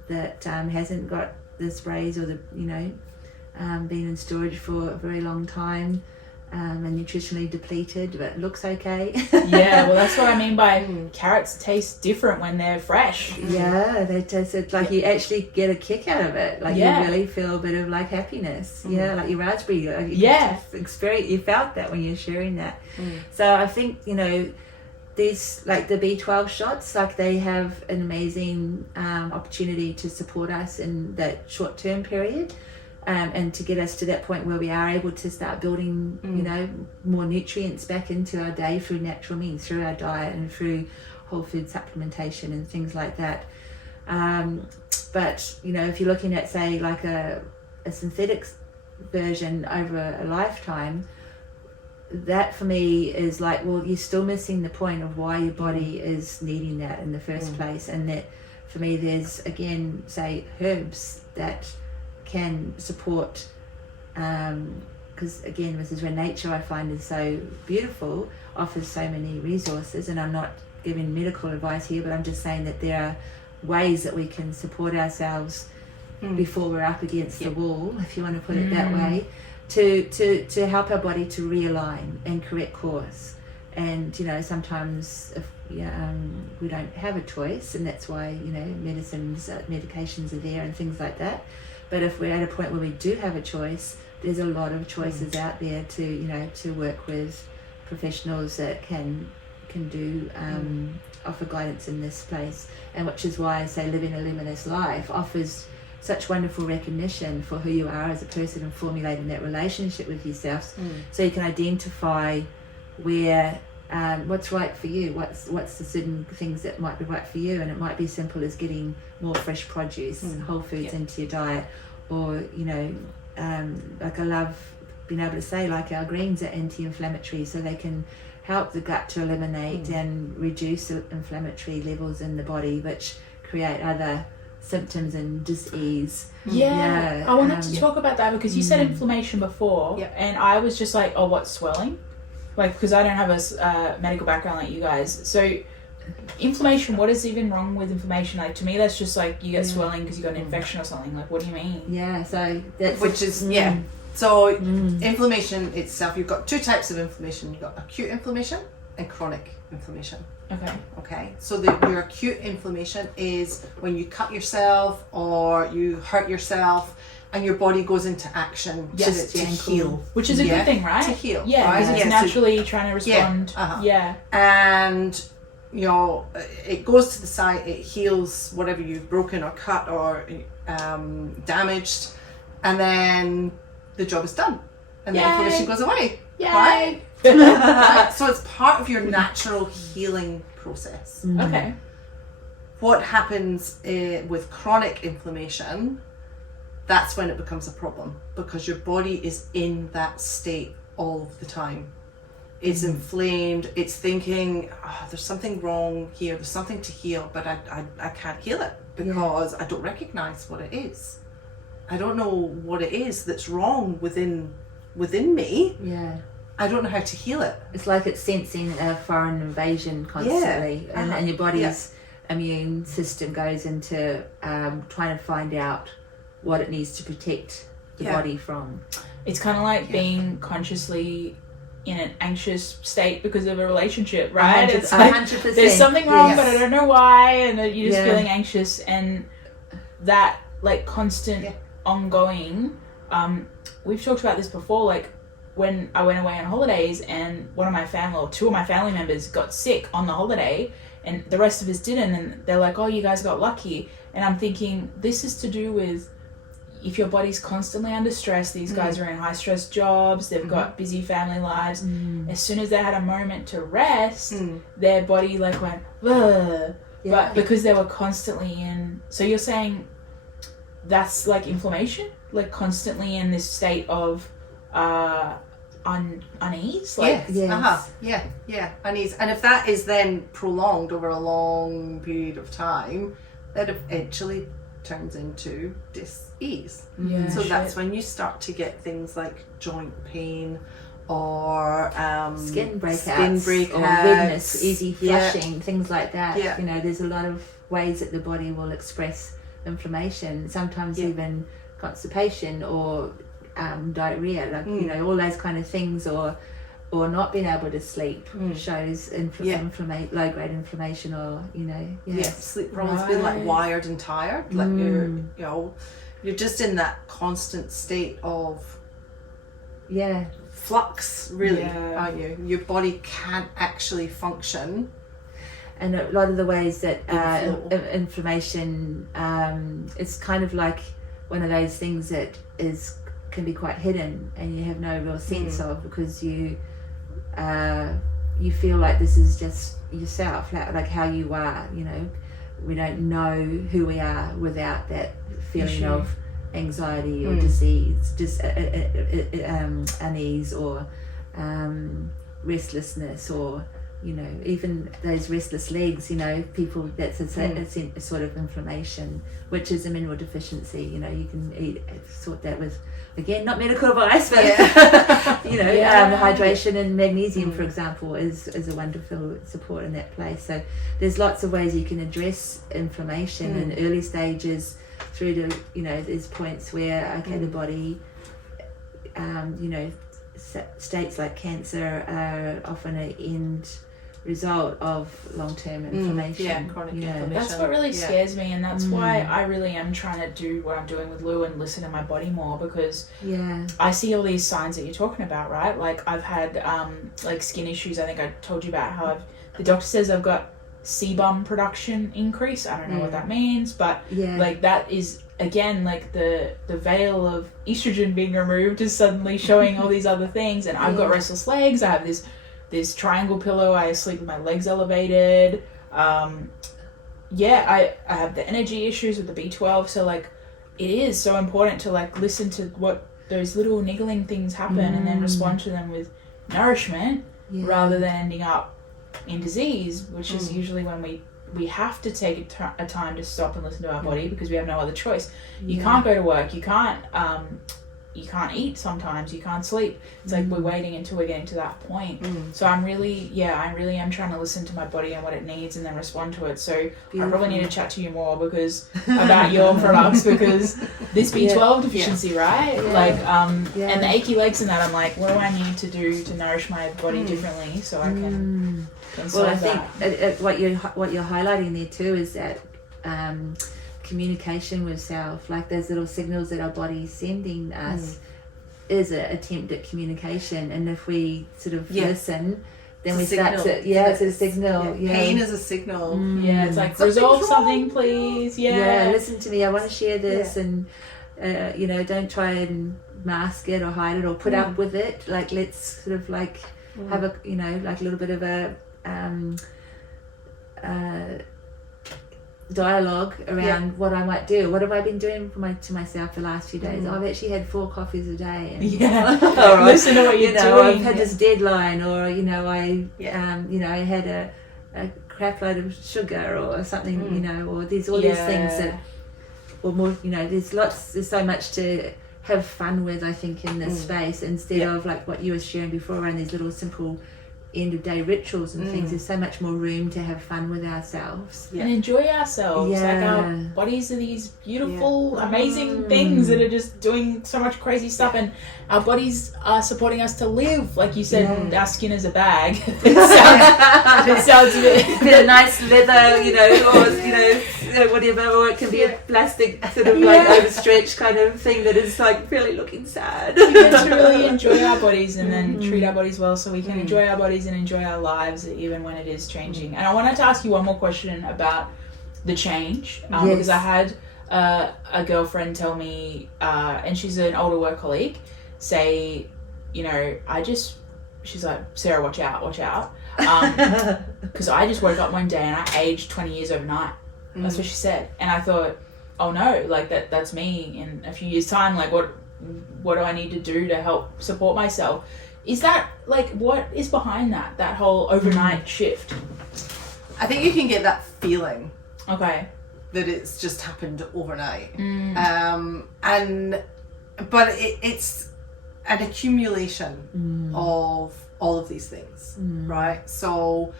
that hasn't got the sprays or the, you know, been in storage for a very long time, and nutritionally depleted, but looks okay. Well, that's what I mean by carrots taste different when they're fresh. They taste like you actually get a kick out of it. Like you really feel a bit of, like, happiness. Like your raspberry. You felt that when you're sharing that. So I think, you know, these, like the B12 shots, like they have an amazing opportunity to support us in that short-term period. And to get us to that point where we are able to start building, you know, more nutrients back into our day through natural means, through our diet and through whole food supplementation and things like that. But, you know, if you're looking at, say, like a synthetic version over a lifetime, that for me is like, well, you're still missing the point of why your body is needing that in the first place. And that, for me, there's, again, say, herbs that can support, because again, this is where nature, I find, is so beautiful, offers so many resources. And I'm not giving medical advice here, but I'm just saying that there are ways that we can support ourselves before we're up against the wall, if you want to put it that way, to help our body to realign and correct course. And sometimes if we don't have a choice, and that's why medications are there and things like that. But if we're at a point where we do have a choice, there's a lot of choices out there to work with professionals that can do offer guidance in this place, and which is why I say living a luminous life offers such wonderful recognition for who you are as a person and formulating that relationship with yourself, so you can identify where what's right for you, what's the certain things that might be right for you. And it might be simple as getting more fresh produce, whole foods into your diet, or like I love being able to say, like, our greens are anti-inflammatory, so they can help the gut to eliminate and reduce inflammatory levels in the body, which create other symptoms and dis-ease. I wanted to talk about that because you said inflammation before, and I was just like, oh, what's swelling? Like, because I don't have a medical background like you guys. So inflammation, what is even wrong with inflammation? Like, to me, that's just like you get swelling because you got an infection or something. Like, what do you mean? So that's So inflammation itself, you've got two types of inflammation. You've got acute inflammation and chronic inflammation. Okay. So your acute inflammation is when you cut yourself or you hurt yourself and your body goes into action to heal. Which is a good thing, right? To heal. Yeah, because it's naturally trying to respond. And it goes to the side, it heals whatever you've broken or cut or damaged, and then the job is done. And the inflammation goes away. Right? Right? So it's part of your natural healing process. Okay. What happens with chronic inflammation, that's when it becomes a problem, because your body is in that state all of the time. It's inflamed, it's thinking, there's something wrong here, there's something to heal, but I can't heal it because I don't recognize what it is. I don't know what it is that's wrong within me. I don't know how to heal it. It's like it's sensing a foreign invasion constantly, and your body's immune system goes into trying to find out what it needs to protect the body from. It's kind of like being consciously in an anxious state because of a relationship, right? It's like 100%. There's something wrong, but I don't know why, and you're just feeling anxious, and that like constant ongoing. We've talked about this before, like when I went away on holidays and two of my family members got sick on the holiday and the rest of us didn't, and they're like, oh, you guys got lucky. And I'm thinking, this is to do with if your body's constantly under stress. These guys are in high stress jobs, they've got busy family lives. As soon as they had a moment to rest, their body like went, ugh. But because they were constantly in, so you're saying that's like inflammation, like constantly in this state of unease, like unease. And if that is then prolonged over a long period of time, that eventually turns into dis-ease. So that's when you start to get things like joint pain or skin breakouts or redness, easy flushing, things like that. There's a lot of ways that the body will express inflammation, sometimes even constipation or diarrhea, like all those kind of things, or not being able to sleep shows low-grade inflammation, or sleep problems, feel like wired and tired, like you're just in that constant state of flux, really, aren't you? Your body can't actually function. And a lot of the ways that inflammation, it's kind of like one of those things that can be quite hidden and you have no real sense of, because you feel like this is just yourself, like how you are. We don't know who we are without that feeling of anxiety or disease, just unease or restlessness, or even those restless legs, people, that's a sort of inflammation, which is a mineral deficiency. You can sort that with, again, not medical advice, but hydration and magnesium, for example, is a wonderful support in that place. So there's lots of ways you can address inflammation in early stages, through to, you know, there's points where, okay, the body, you know, states like cancer are often an end result of long-term inflammation. Chronic Yeah. inflammation. That's what really scares me, and that's why I really am trying to do what I'm doing with Lou and listen to my body more, because I see all these signs that you're talking about, right? Like I've had like skin issues. I think I told you about how the doctor says I've got sebum production increase. I don't know what that means, but like that is again like the veil of estrogen being removed is suddenly showing all these other things, and I've got restless legs. I have this triangle pillow. I sleep with my legs elevated. I have the energy issues with the B12. So like, it is so important to like listen to what those little niggling things happen and then respond to them with nourishment rather than ending up in disease, which is usually when we have to take a time to stop and listen to our body because we have no other choice. You can't go to work. You can't eat sometimes. You can't sleep. It's like we're waiting until we're getting to that point. So I really am trying to listen to my body and what it needs and then respond to it. So I probably need to chat to you more because about your products, because this B12 deficiency, right? Like and the achy legs and that, I'm like, what do I need to do to nourish my body differently so I can well, I think what you're highlighting there too is that communication with self, like those little signals that our body's sending us, is an attempt at communication. And if we sort of listen, then we start to it's a signal. Pain is a signal. It's like, resolve something, please. Listen to me, I want to share this. And you know, don't try and mask it or hide it or put up with it. Like, let's sort of like have a, you know, like a little bit of a dialogue around what I might do. What have I been doing to myself the last few days? I've actually had 4 coffees a day. And, listen to what you're doing. I've had this deadline, or you know, I I had a crap load of sugar or something, you know, or there's all these things that, or more, you know, there's so much to have fun with, I think, in this space, instead of like what you were sharing before around these little simple end of day rituals and things. There's so much more room to have fun with ourselves and enjoy ourselves. Like, our bodies are these beautiful amazing things that are just doing so much crazy stuff, and our bodies are supporting us to live. Like you said, our skin is a bag. It sounds a bit a nice leather, you know, or you know, whatever, or it can be a plastic sort of like overstretched kind of thing that is like really looking sad. We need to really enjoy our bodies and then treat our bodies well, so we can enjoy our bodies and enjoy our lives even when it is changing. And I wanted to ask you one more question about the change, because I had a girlfriend tell me, and she's an older work colleague, say, you know, she's like, Sarah, watch out, because I just woke up one day and I aged 20 years overnight. That's what she said. And I thought, oh no, like that's me in a few years time. Like, what do I need to do to help support myself? Is that, like, what is behind that whole overnight shift? I think you can get that feeling. Okay. That it's just happened overnight. But it's an accumulation of all of these things, right? So,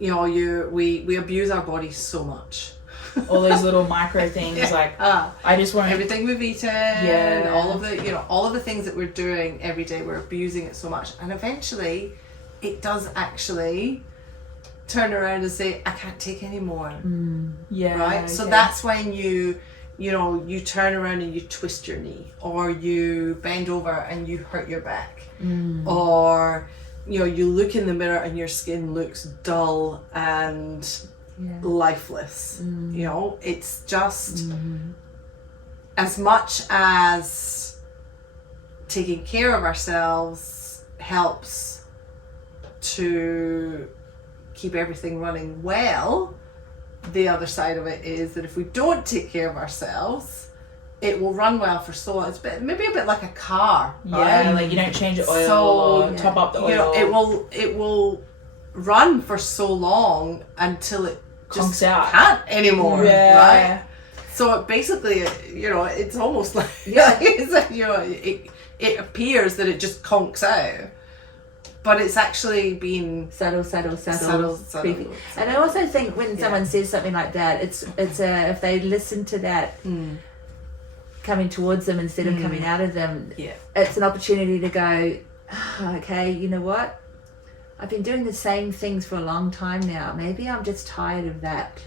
you know, we abuse our bodies so much. All those little micro things, like I just want everything we've eaten, all of the things that we're doing every day, we're abusing it so much, and eventually it does actually turn around and say, I can't take any more. Right? So that's when you turn around and you twist your knee, or you bend over and you hurt your back, or you know, you look in the mirror and your skin looks dull and lifeless. You know, it's just as much as taking care of ourselves helps to keep everything running well, the other side of it is that if we don't take care of ourselves, it will run well for so long. It's maybe a bit like a car, right? Like you don't change the oil or top up the oil. You know, it will run for so long until it just can't anymore, right? So basically, you know, it's almost like it's like, you know, it appears that it just conks out, but it's actually been subtle. And I also think when someone says something like that, it's if they listen to that coming towards them instead of coming out of them. Yeah. It's an opportunity to go, okay, you know what? I've been doing the same things for a long time now. Maybe I'm just tired of that.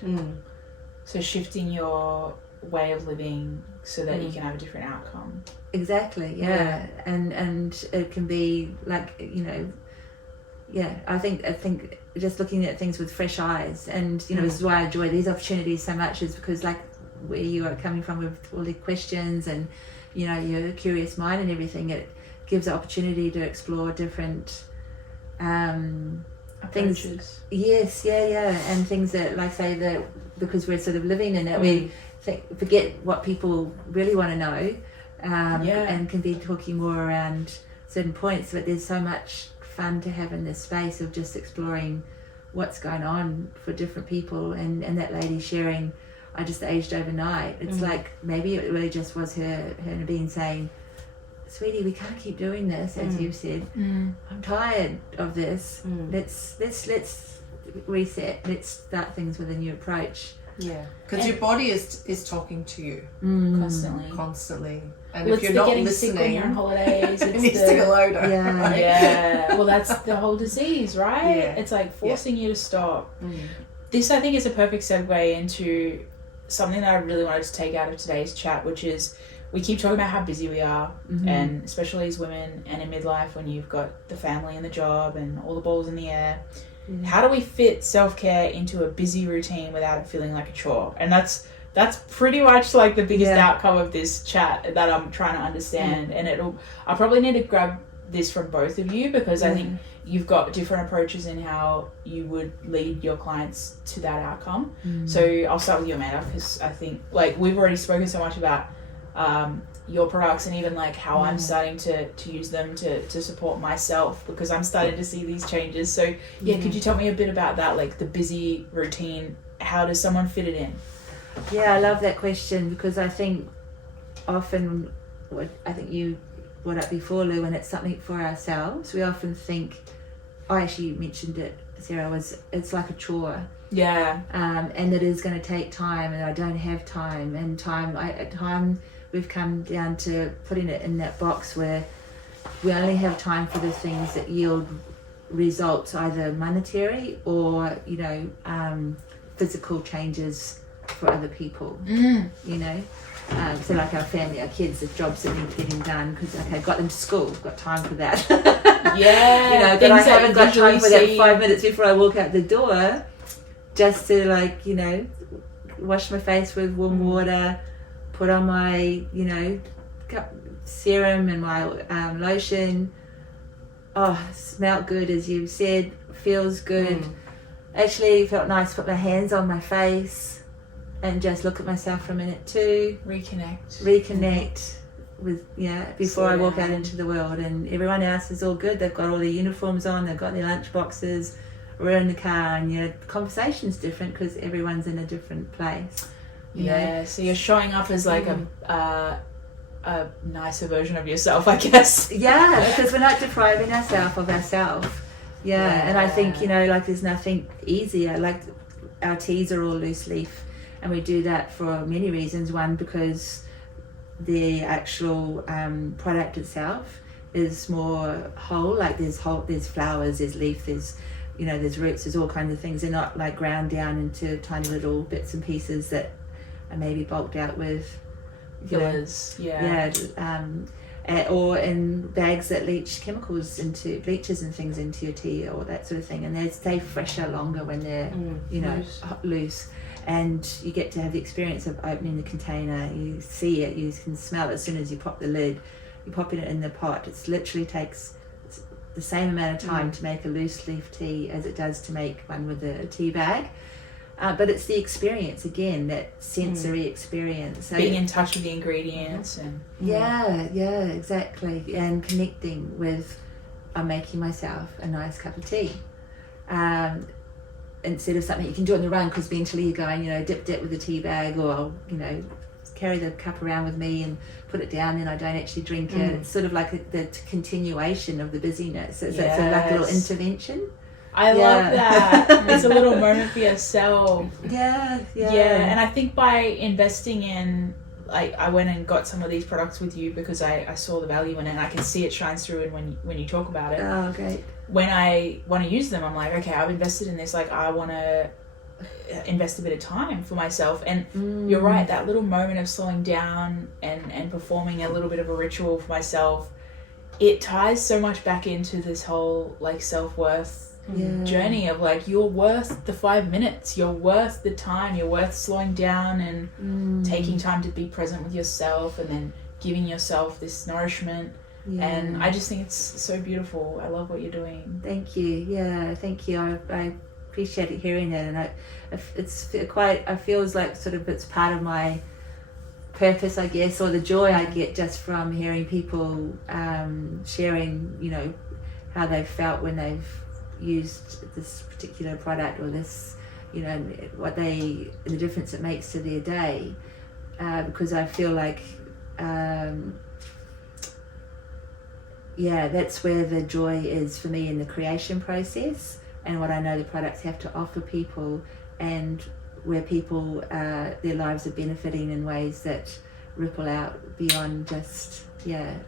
So shifting your way of living so that you can have a different outcome. Exactly, yeah. And it can be like, you know, I think just looking at things with fresh eyes, and you know, this is why I enjoy these opportunities so much, is because like where you are coming from with all the questions and, you know, your curious mind and everything, it gives the opportunity to explore different things. Yes, and things that, like, say that because we're sort of living in it, we forget what people really want to know, and can be talking more around certain points. But there's so much fun to have in this space of just exploring what's going on for different people, and that lady sharing, I just aged overnight. It's like maybe it really just was her being saying, sweetie, we can't keep doing this, as you said. I'm tired of this. Let's reset. Let's start things with a new approach. Yeah, because your body is talking to you constantly. And well, if you're not getting listening, sick when you're on holidays, it needs to get louder. Yeah. Well, that's the whole disease, right? Yeah. It's like forcing you to stop. This, I think, is a perfect segue into something that I really wanted to take out of today's chat, which is we keep talking about how busy we are, and especially as women and in midlife, when you've got the family and the job and all the balls in the air. How do we fit self-care into a busy routine without it feeling like a chore? And that's pretty much like the biggest outcome of this chat that I'm trying to understand. And I probably need to grab this from both of you, because I think you've got different approaches in how you would lead your clients to that outcome. So I'll start with you, Amanda, because I think, like, we've already spoken so much about your products, and even like how I'm starting to use them to support myself, because I'm starting to see these changes. So could you tell me a bit about that, like the busy routine? How does someone fit it in? I love that question, because I think often what I think you brought up before, Lou, when it's something for ourselves, we often think, actually you mentioned it, Sarah, it's like a chore. And it is going to take time, and I don't have time, and time we've come down to putting it in that box where we only have time for the things that yield results, either monetary or, you know, physical changes for other people. You know, so like our family, our kids, the jobs that need getting done, because I've got them to school, got time for that. You know, but I haven't got time for that 5 minutes before I walk out the door, just to, like, you know, wash my face with warm water, put on my, you know, serum and my lotion. Smelled good, as you said, feels good. Actually felt nice to put my hands on my face and just look at myself for a minute too. Reconnect with, before I walk out into the world. And everyone else is all good. They've got all their uniforms on, they've got their lunch boxes, we're in the car, and the conversation's different because everyone's in a different place. You know? So you're showing up as like a nicer version of yourself, I guess. Because we're not depriving ourselves of ourselves. And I think, you know, like, there's nothing easier. Like, our teas are all loose leaf, and we do that for many reasons. One, because the actual product itself is more whole. Like, there's flowers, there's leaf, there's roots, there's all kinds of things. They're not like ground down into tiny little bits and pieces that are maybe bulked out with fillers. Or in bags that leach chemicals into bleaches and things into your tea, or that sort of thing, and they stay fresher longer when they're loose. And you get to have the experience of opening the container. You see it, you can smell it as soon as you pop the lid. You pop it in the pot. It literally takes the same amount of time to make a loose leaf tea as it does to make one with a tea bag. But it's the experience, again, that sensory experience. So being in touch with the ingredients. And exactly. And connecting with, I'm making myself a nice cup of tea. Instead of something you can do on the run, because mentally you're going, dip with a tea bag, or, carry the cup around with me and put it down, and I don't actually drink it. It's sort of like the continuation of the busyness. It's like a little intervention. I love that. It's a little moment for yourself. Yeah. And I think by investing in I went and got some of these products with you because I saw the value in it, and I can see it shines through and when you talk about it. Oh, great. When I want to use them, I'm like, okay, I've invested in this, like I want to invest a bit of time for myself. And you're right, that little moment of slowing down and performing a little bit of a ritual for myself, it ties so much back into this whole like self-worth journey of like, you're worth the 5 minutes, you're worth the time, you're worth slowing down and taking time to be present with yourself, and then giving yourself this nourishment. And I just think it's so beautiful. I love what you're doing. Thank you. Thank you. I appreciate it, hearing that, and I feels like sort of it's part of my purpose, I guess, or the joy I get just from hearing people sharing, you know, how they've felt when they've used this particular product, or this, you know, the difference it makes to their day, because I feel like that's where the joy is for me in the creation process, and what I know the products have to offer people, and where people their lives are benefiting in ways that ripple out beyond just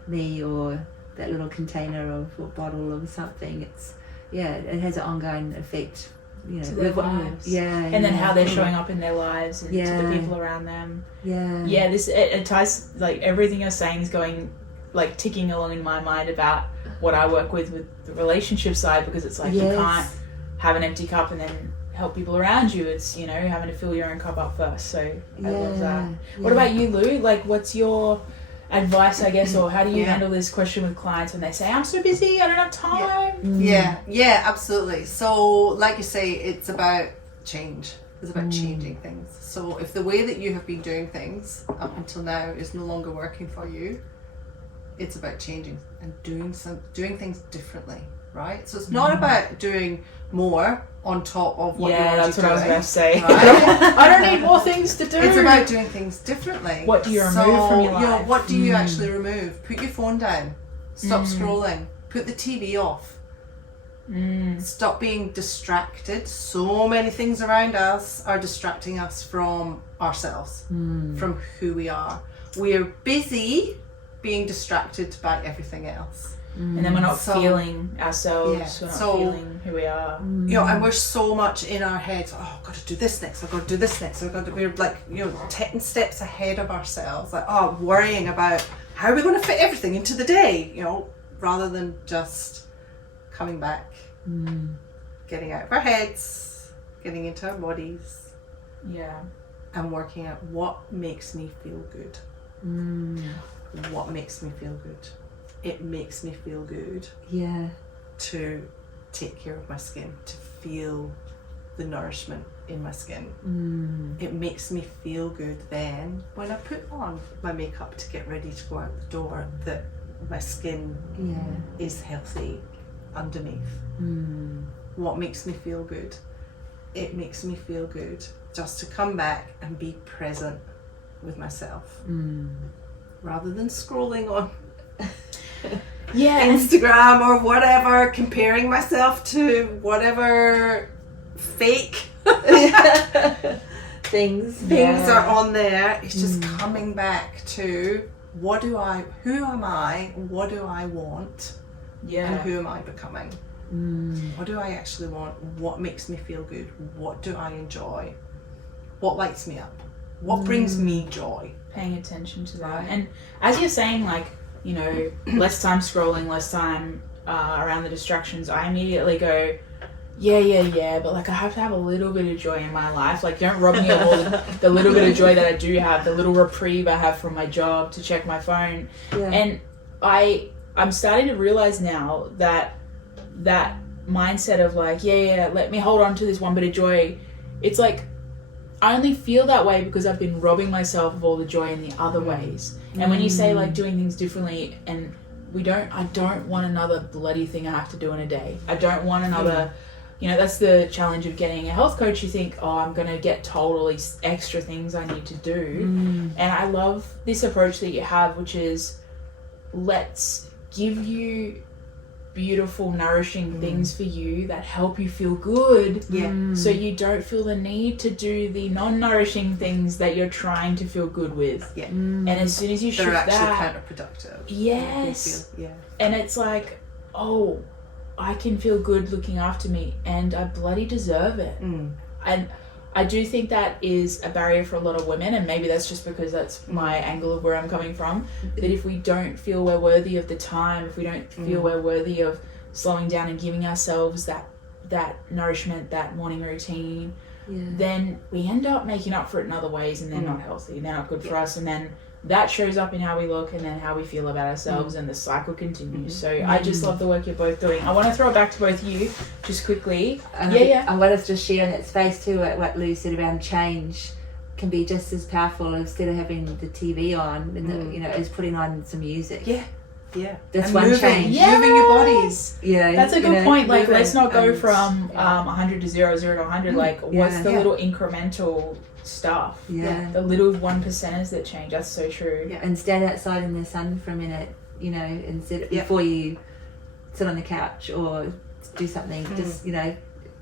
me or that little container or bottle or something. It's it has an ongoing effect, you know, to their lives. And then how they're showing up in their lives and to the people around them. This it ties, like everything you're saying is going, like ticking along in my mind about what I work with the relationship side, because it's like you can't have an empty cup and then help people around you. It's, you know, having to fill your own cup up first. So I love that. What about you, Lou? Like, what's your advice, I guess, or how do you handle this question with clients when they say, I'm so busy, I don't have time? Absolutely. So like you say, it's about change. It's about changing things. So if the way that you have been doing things up until now is no longer working for you, it's about changing and doing things differently, right? So it's not about doing more on top of what you're already doing. That's what I was going to say. Right? I don't need more things to do. It's about doing things differently. What do you remove from your life? You know, what do you actually remove? Put your phone down. Stop scrolling. Put the TV off. Stop being distracted. So many things around us are distracting us from ourselves, from who we are. We're busy being distracted by everything else. And then we're not feeling ourselves, we're not feeling who we are. You know, and we're so much in our heads, I've got to do this next, I've got to do this next, we're like, you know, 10 steps ahead of ourselves, like, worrying about how are we going to fit everything into the day, you know, rather than just coming back, getting out of our heads, getting into our bodies, and working out what makes me feel good. What makes me feel good? It makes me feel good to take care of my skin, to feel the nourishment in my skin. It makes me feel good then when I put on my makeup to get ready to go out the door, that my skin is healthy underneath. What makes me feel good? It makes me feel good just to come back and be present with myself, rather than scrolling on Instagram or whatever, comparing myself to whatever fake things are on there. It's just coming back to who am I, what do I want, and who am I becoming? What do I actually want? What makes me feel good? What do I enjoy? What lights me up? What brings me joy? Paying attention to that. And as you're saying, like, you know, less time scrolling, less time around the distractions, I immediately go, but like I have to have a little bit of joy in my life. Like, don't rob me of all the little bit of joy that I do have, the little reprieve I have from my job to check my phone. And I'm starting to realize now that mindset of like, let me hold on to this one bit of joy. It's like, I only feel that way because I've been robbing myself of all the joy in the other ways. And when you say like doing things differently, and I don't want another bloody thing I have to do in a day. I don't want another, you know, that's the challenge of getting a health coach. You think, I'm going to get told all these extra things I need to do. And I love this approach that you have, which is let's give you beautiful, nourishing things for you that help you feel good. Yeah. So you don't feel the need to do the non-nourishing things that you're trying to feel good with. Yeah. And as soon as you shift They're actually that, counterproductive. yes. Yeah. And it's like, oh, I can feel good looking after me, and I bloody deserve it. And I do think that is a barrier for a lot of women, and maybe that's just because that's my angle of where I'm coming from, that if we don't feel we're worthy of the time, if we don't feel we're worthy of slowing down and giving ourselves that nourishment, that morning routine, then we end up making up for it in other ways, and they're not healthy, and they're not good for us, and then that shows up in how we look and then how we feel about ourselves, and the cycle continues. So I just love the work you're both doing. I want to throw it back to both you just quickly. I want us to share in that space too what Lou said around change can be just as powerful instead of having the TV on and as putting on some music. Yeah. That's and one moving, change. moving your bodies. That's a good point. Like, let's not go and- from 100 to 0, 0 to 100. Like, what's the little incremental stuff? The little 1%ers that change. That's so true. And stand outside in the sun for a minute, instead before you sit on the couch or do something. Just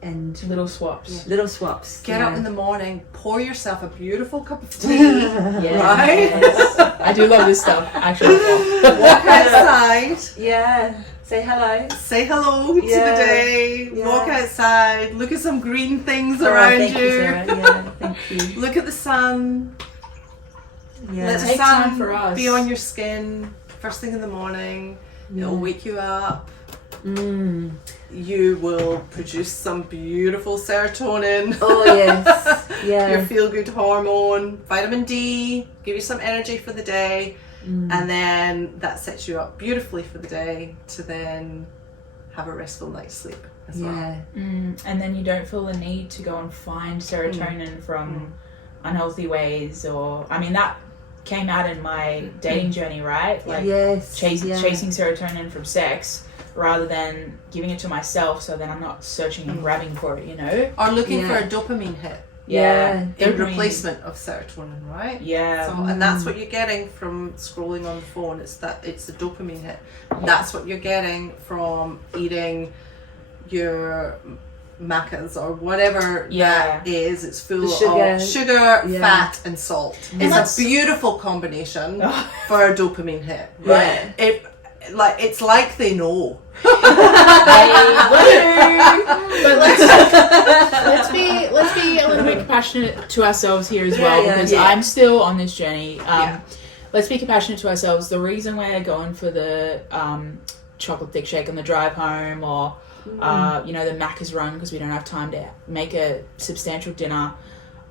and Little swaps. little swaps. Get up in the morning, pour yourself a beautiful cup of tea, Yes. I do love this stuff, actually. walk outside, Say hello. say hello to the day, walk outside, look at some green things around Thank you, you, Sarah. Thank you. look at the sun, let the Take time sun for us. be on your skin first thing in the morning, it'll wake you up. You will produce some beautiful serotonin. Oh yes, Your feel-good hormone, vitamin D, give you some energy for the day, and then that sets you up beautifully for the day to then have a restful night's sleep as well. And then you don't feel the need to go and find serotonin from unhealthy ways, or that came out in my dating journey, right? Like chasing serotonin from sex rather than giving it to myself, so then I'm not searching and grabbing for it, Or looking for a dopamine hit. In replacement of serotonin, right? So, and that's what you're getting from scrolling on the phone. It's the dopamine hit. That's what you're getting from eating your macas or whatever that is. It's full of sugar, fat, and salt. It's a beautiful combination for a dopamine hit, right? It's like they know. But let's be a little bit compassionate to ourselves here as well, because I'm still on this journey. Let's be compassionate to ourselves. The reason we're going for the chocolate thick shake on the drive home, or the Macca's run because we don't have time to make a substantial dinner.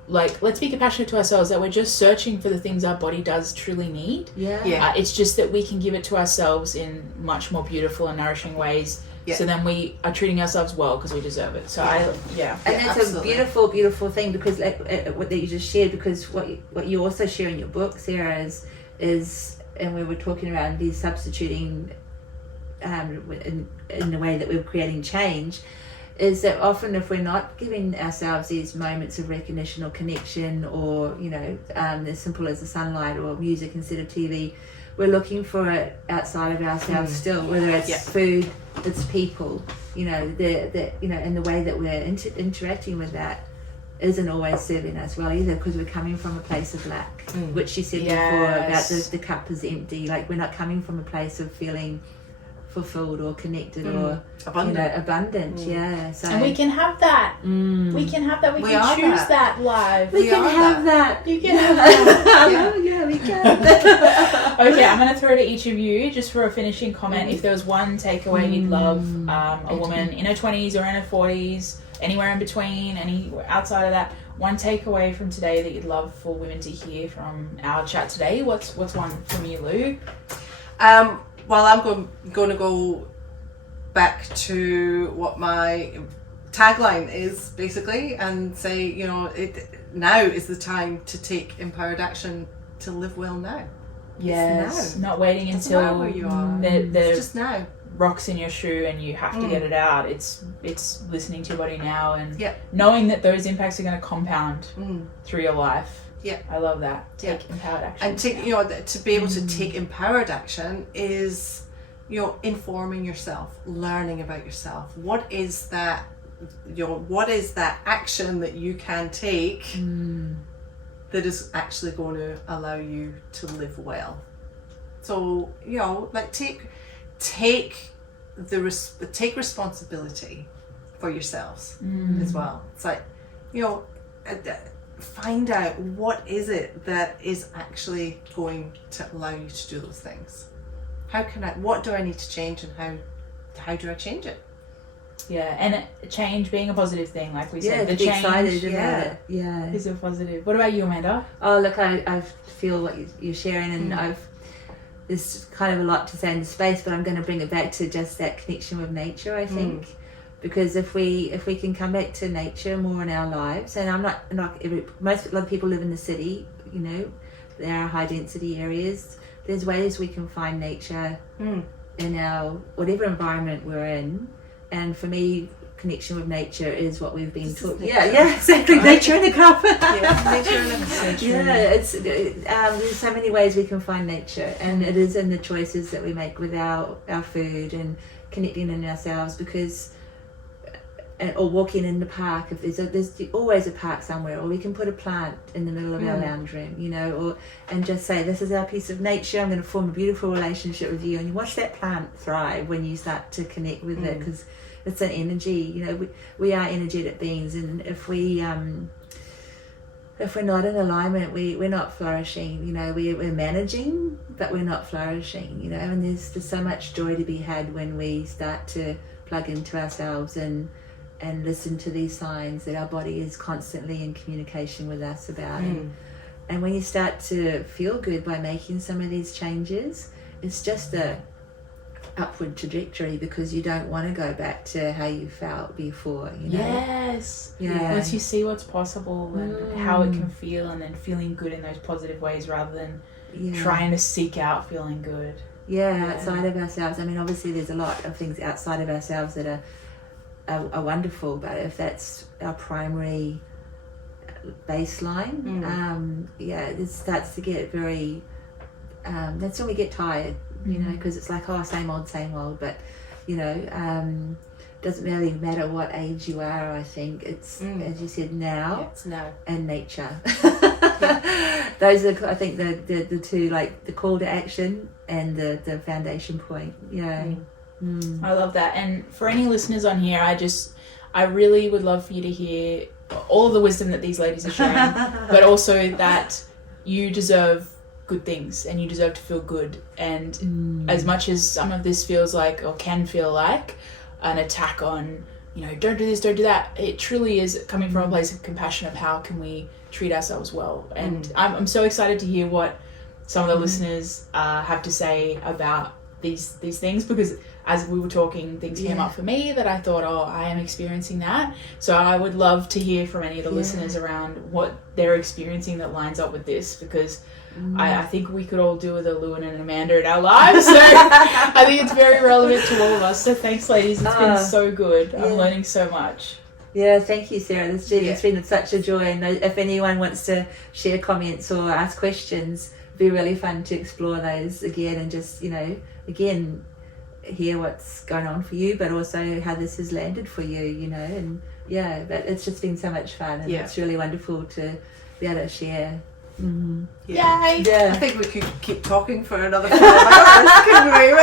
Like, let's be compassionate to ourselves that we're just searching for the things our body does truly need. It's just that we can give it to ourselves in much more beautiful and nourishing ways. So then we are treating ourselves well because we deserve it. So and it's a beautiful, beautiful thing, because what that you just shared, because what you also share in your book, Sarah, is and we were talking around these substituting in the way that we're creating change, is that often if we're not giving ourselves these moments of recognition or connection, or as simple as the sunlight or music instead of TV, we're looking for it outside of ourselves still, whether it's food, it's people, and the way that we're interacting with that isn't always serving us well either, because we're coming from a place of lack, which you said before about the cup is empty. Like, we're not coming from a place of feeling fulfilled or connected or abundant. So, and we can have that. We can have that. We can choose that live. We can have that. You can have that. We can. Okay, I'm going to throw to each of you just for a finishing comment. If there was one takeaway you'd love a woman in her 20s or in her 40s, anywhere in between, any outside of that, one takeaway from today that you'd love for women to hear from our chat today, what's one from you, Lou? Well, I'm going to go back to what my tagline is, basically, and say, now is the time to take empowered action to live well now. Yes, now. Not waiting until where you are. It's just now. Rocks in your shoe and you have to get it out. It's listening to your body now and knowing that those impacts are going to compound through your life. I love that. Take empowered action. And to be able to take empowered action is, informing yourself, learning about yourself. What is that action that you can take that is actually going to allow you to live well? So, like take responsibility for yourselves as well. It's like, find out what is it that is actually going to allow you to do those things. What do I need to change, and how do I change it? Yeah, and change being a positive thing, like we said. The change, excited about it. Yeah, is a positive. What about you, Amanda? Oh, look, I feel what you're sharing, and there's kind of a lot to say in the space, but I'm going to bring it back to just that connection with nature, I think. Because if we can come back to nature more in our lives, and a lot of people live in the city, there are high density areas. There's ways we can find nature in our whatever environment we're in. And for me, connection with nature is what we've been talking. Yeah, exactly. Right. Nature in a cup. Nature in a cup. It's there's so many ways we can find nature, and it is in the choices that we make with our food and connecting in ourselves, because. Or walking in the park, if there's always a park somewhere, or we can put a plant in the middle of our lounge room, and just say, this is our piece of nature, I'm going to form a beautiful relationship with you, and you watch that plant thrive when you start to connect with it, because it's an energy. We are energetic beings, and if we're not in alignment, we're not flourishing. We're managing, but we're not flourishing. And there's so much joy to be had when we start to plug into ourselves and listen to these signs that our body is constantly in communication with us about. And when you start to feel good by making some of these changes, it's just a upward trajectory, because you don't want to go back to how you felt before. Yes. Yeah. Once you see what's possible and how it can feel, and then feeling good in those positive ways rather than trying to seek out feeling good. Outside of ourselves. I mean, obviously there's a lot of things outside of ourselves that are wonderful, but if that's our primary baseline, it starts to get very that's when we get tired, because it's like, same old, but doesn't really matter what age you are. I think it's as you said, now it's now and nature. Those are, I think, the two, like the call to action and the foundation point. I love that. And for any listeners on here, I really would love for you to hear all of the wisdom that these ladies are sharing, but also that you deserve good things and you deserve to feel good. And as much as some of this feels like, or can feel like, an attack on, don't do this, don't do that, it truly is coming from a place of compassion of how can we treat ourselves well. And I'm so excited to hear what some of the listeners have to say about these things, because as we were talking, things came up for me that I thought, I am experiencing that. So I would love to hear from any of the listeners around what they're experiencing that lines up with this, because I think we could all do with a Lou and an Amanda in our lives. So I think it's very relevant to all of us. So thanks, ladies. It's been so good. I'm learning so much. Yeah, thank you, Sarah. It's been such a joy. And if anyone wants to share comments or ask questions, it'd be really fun to explore those again, and just, again, hear what's going on for you, but also how this has landed for you, and but it's just been so much fun, and it's really wonderful to be able to share. Yay! I think we could keep talking for another 4 hours, couldn't we?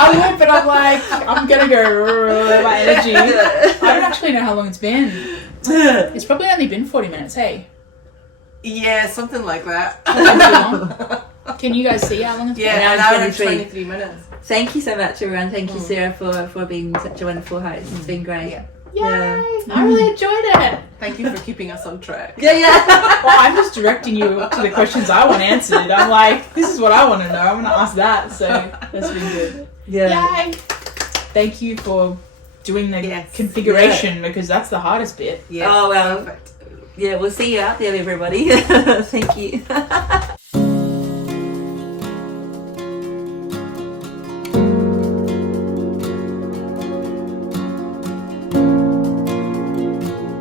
I would, but I'm like, I'm gonna go my energy. I don't actually know how long it's been. It's probably only been 40 minutes, hey? Yeah, something like that. Can you guys see how long it's been? Yeah, an hour and 23 minutes. Thank you so much, everyone. Thank you, Sarah, for being such a wonderful host. It's been great. Yay! I really enjoyed it. Thank you for keeping us on track. Yeah. Well, I'm just directing you to the questions I want answered. I'm like, this is what I want to know. I'm going to ask that. So that's been good. Yeah. Yay! Thank you for doing the configuration, because that's the hardest bit. Yeah. Oh, well. Perfect. Yeah, we'll see you out there, everybody. Thank you.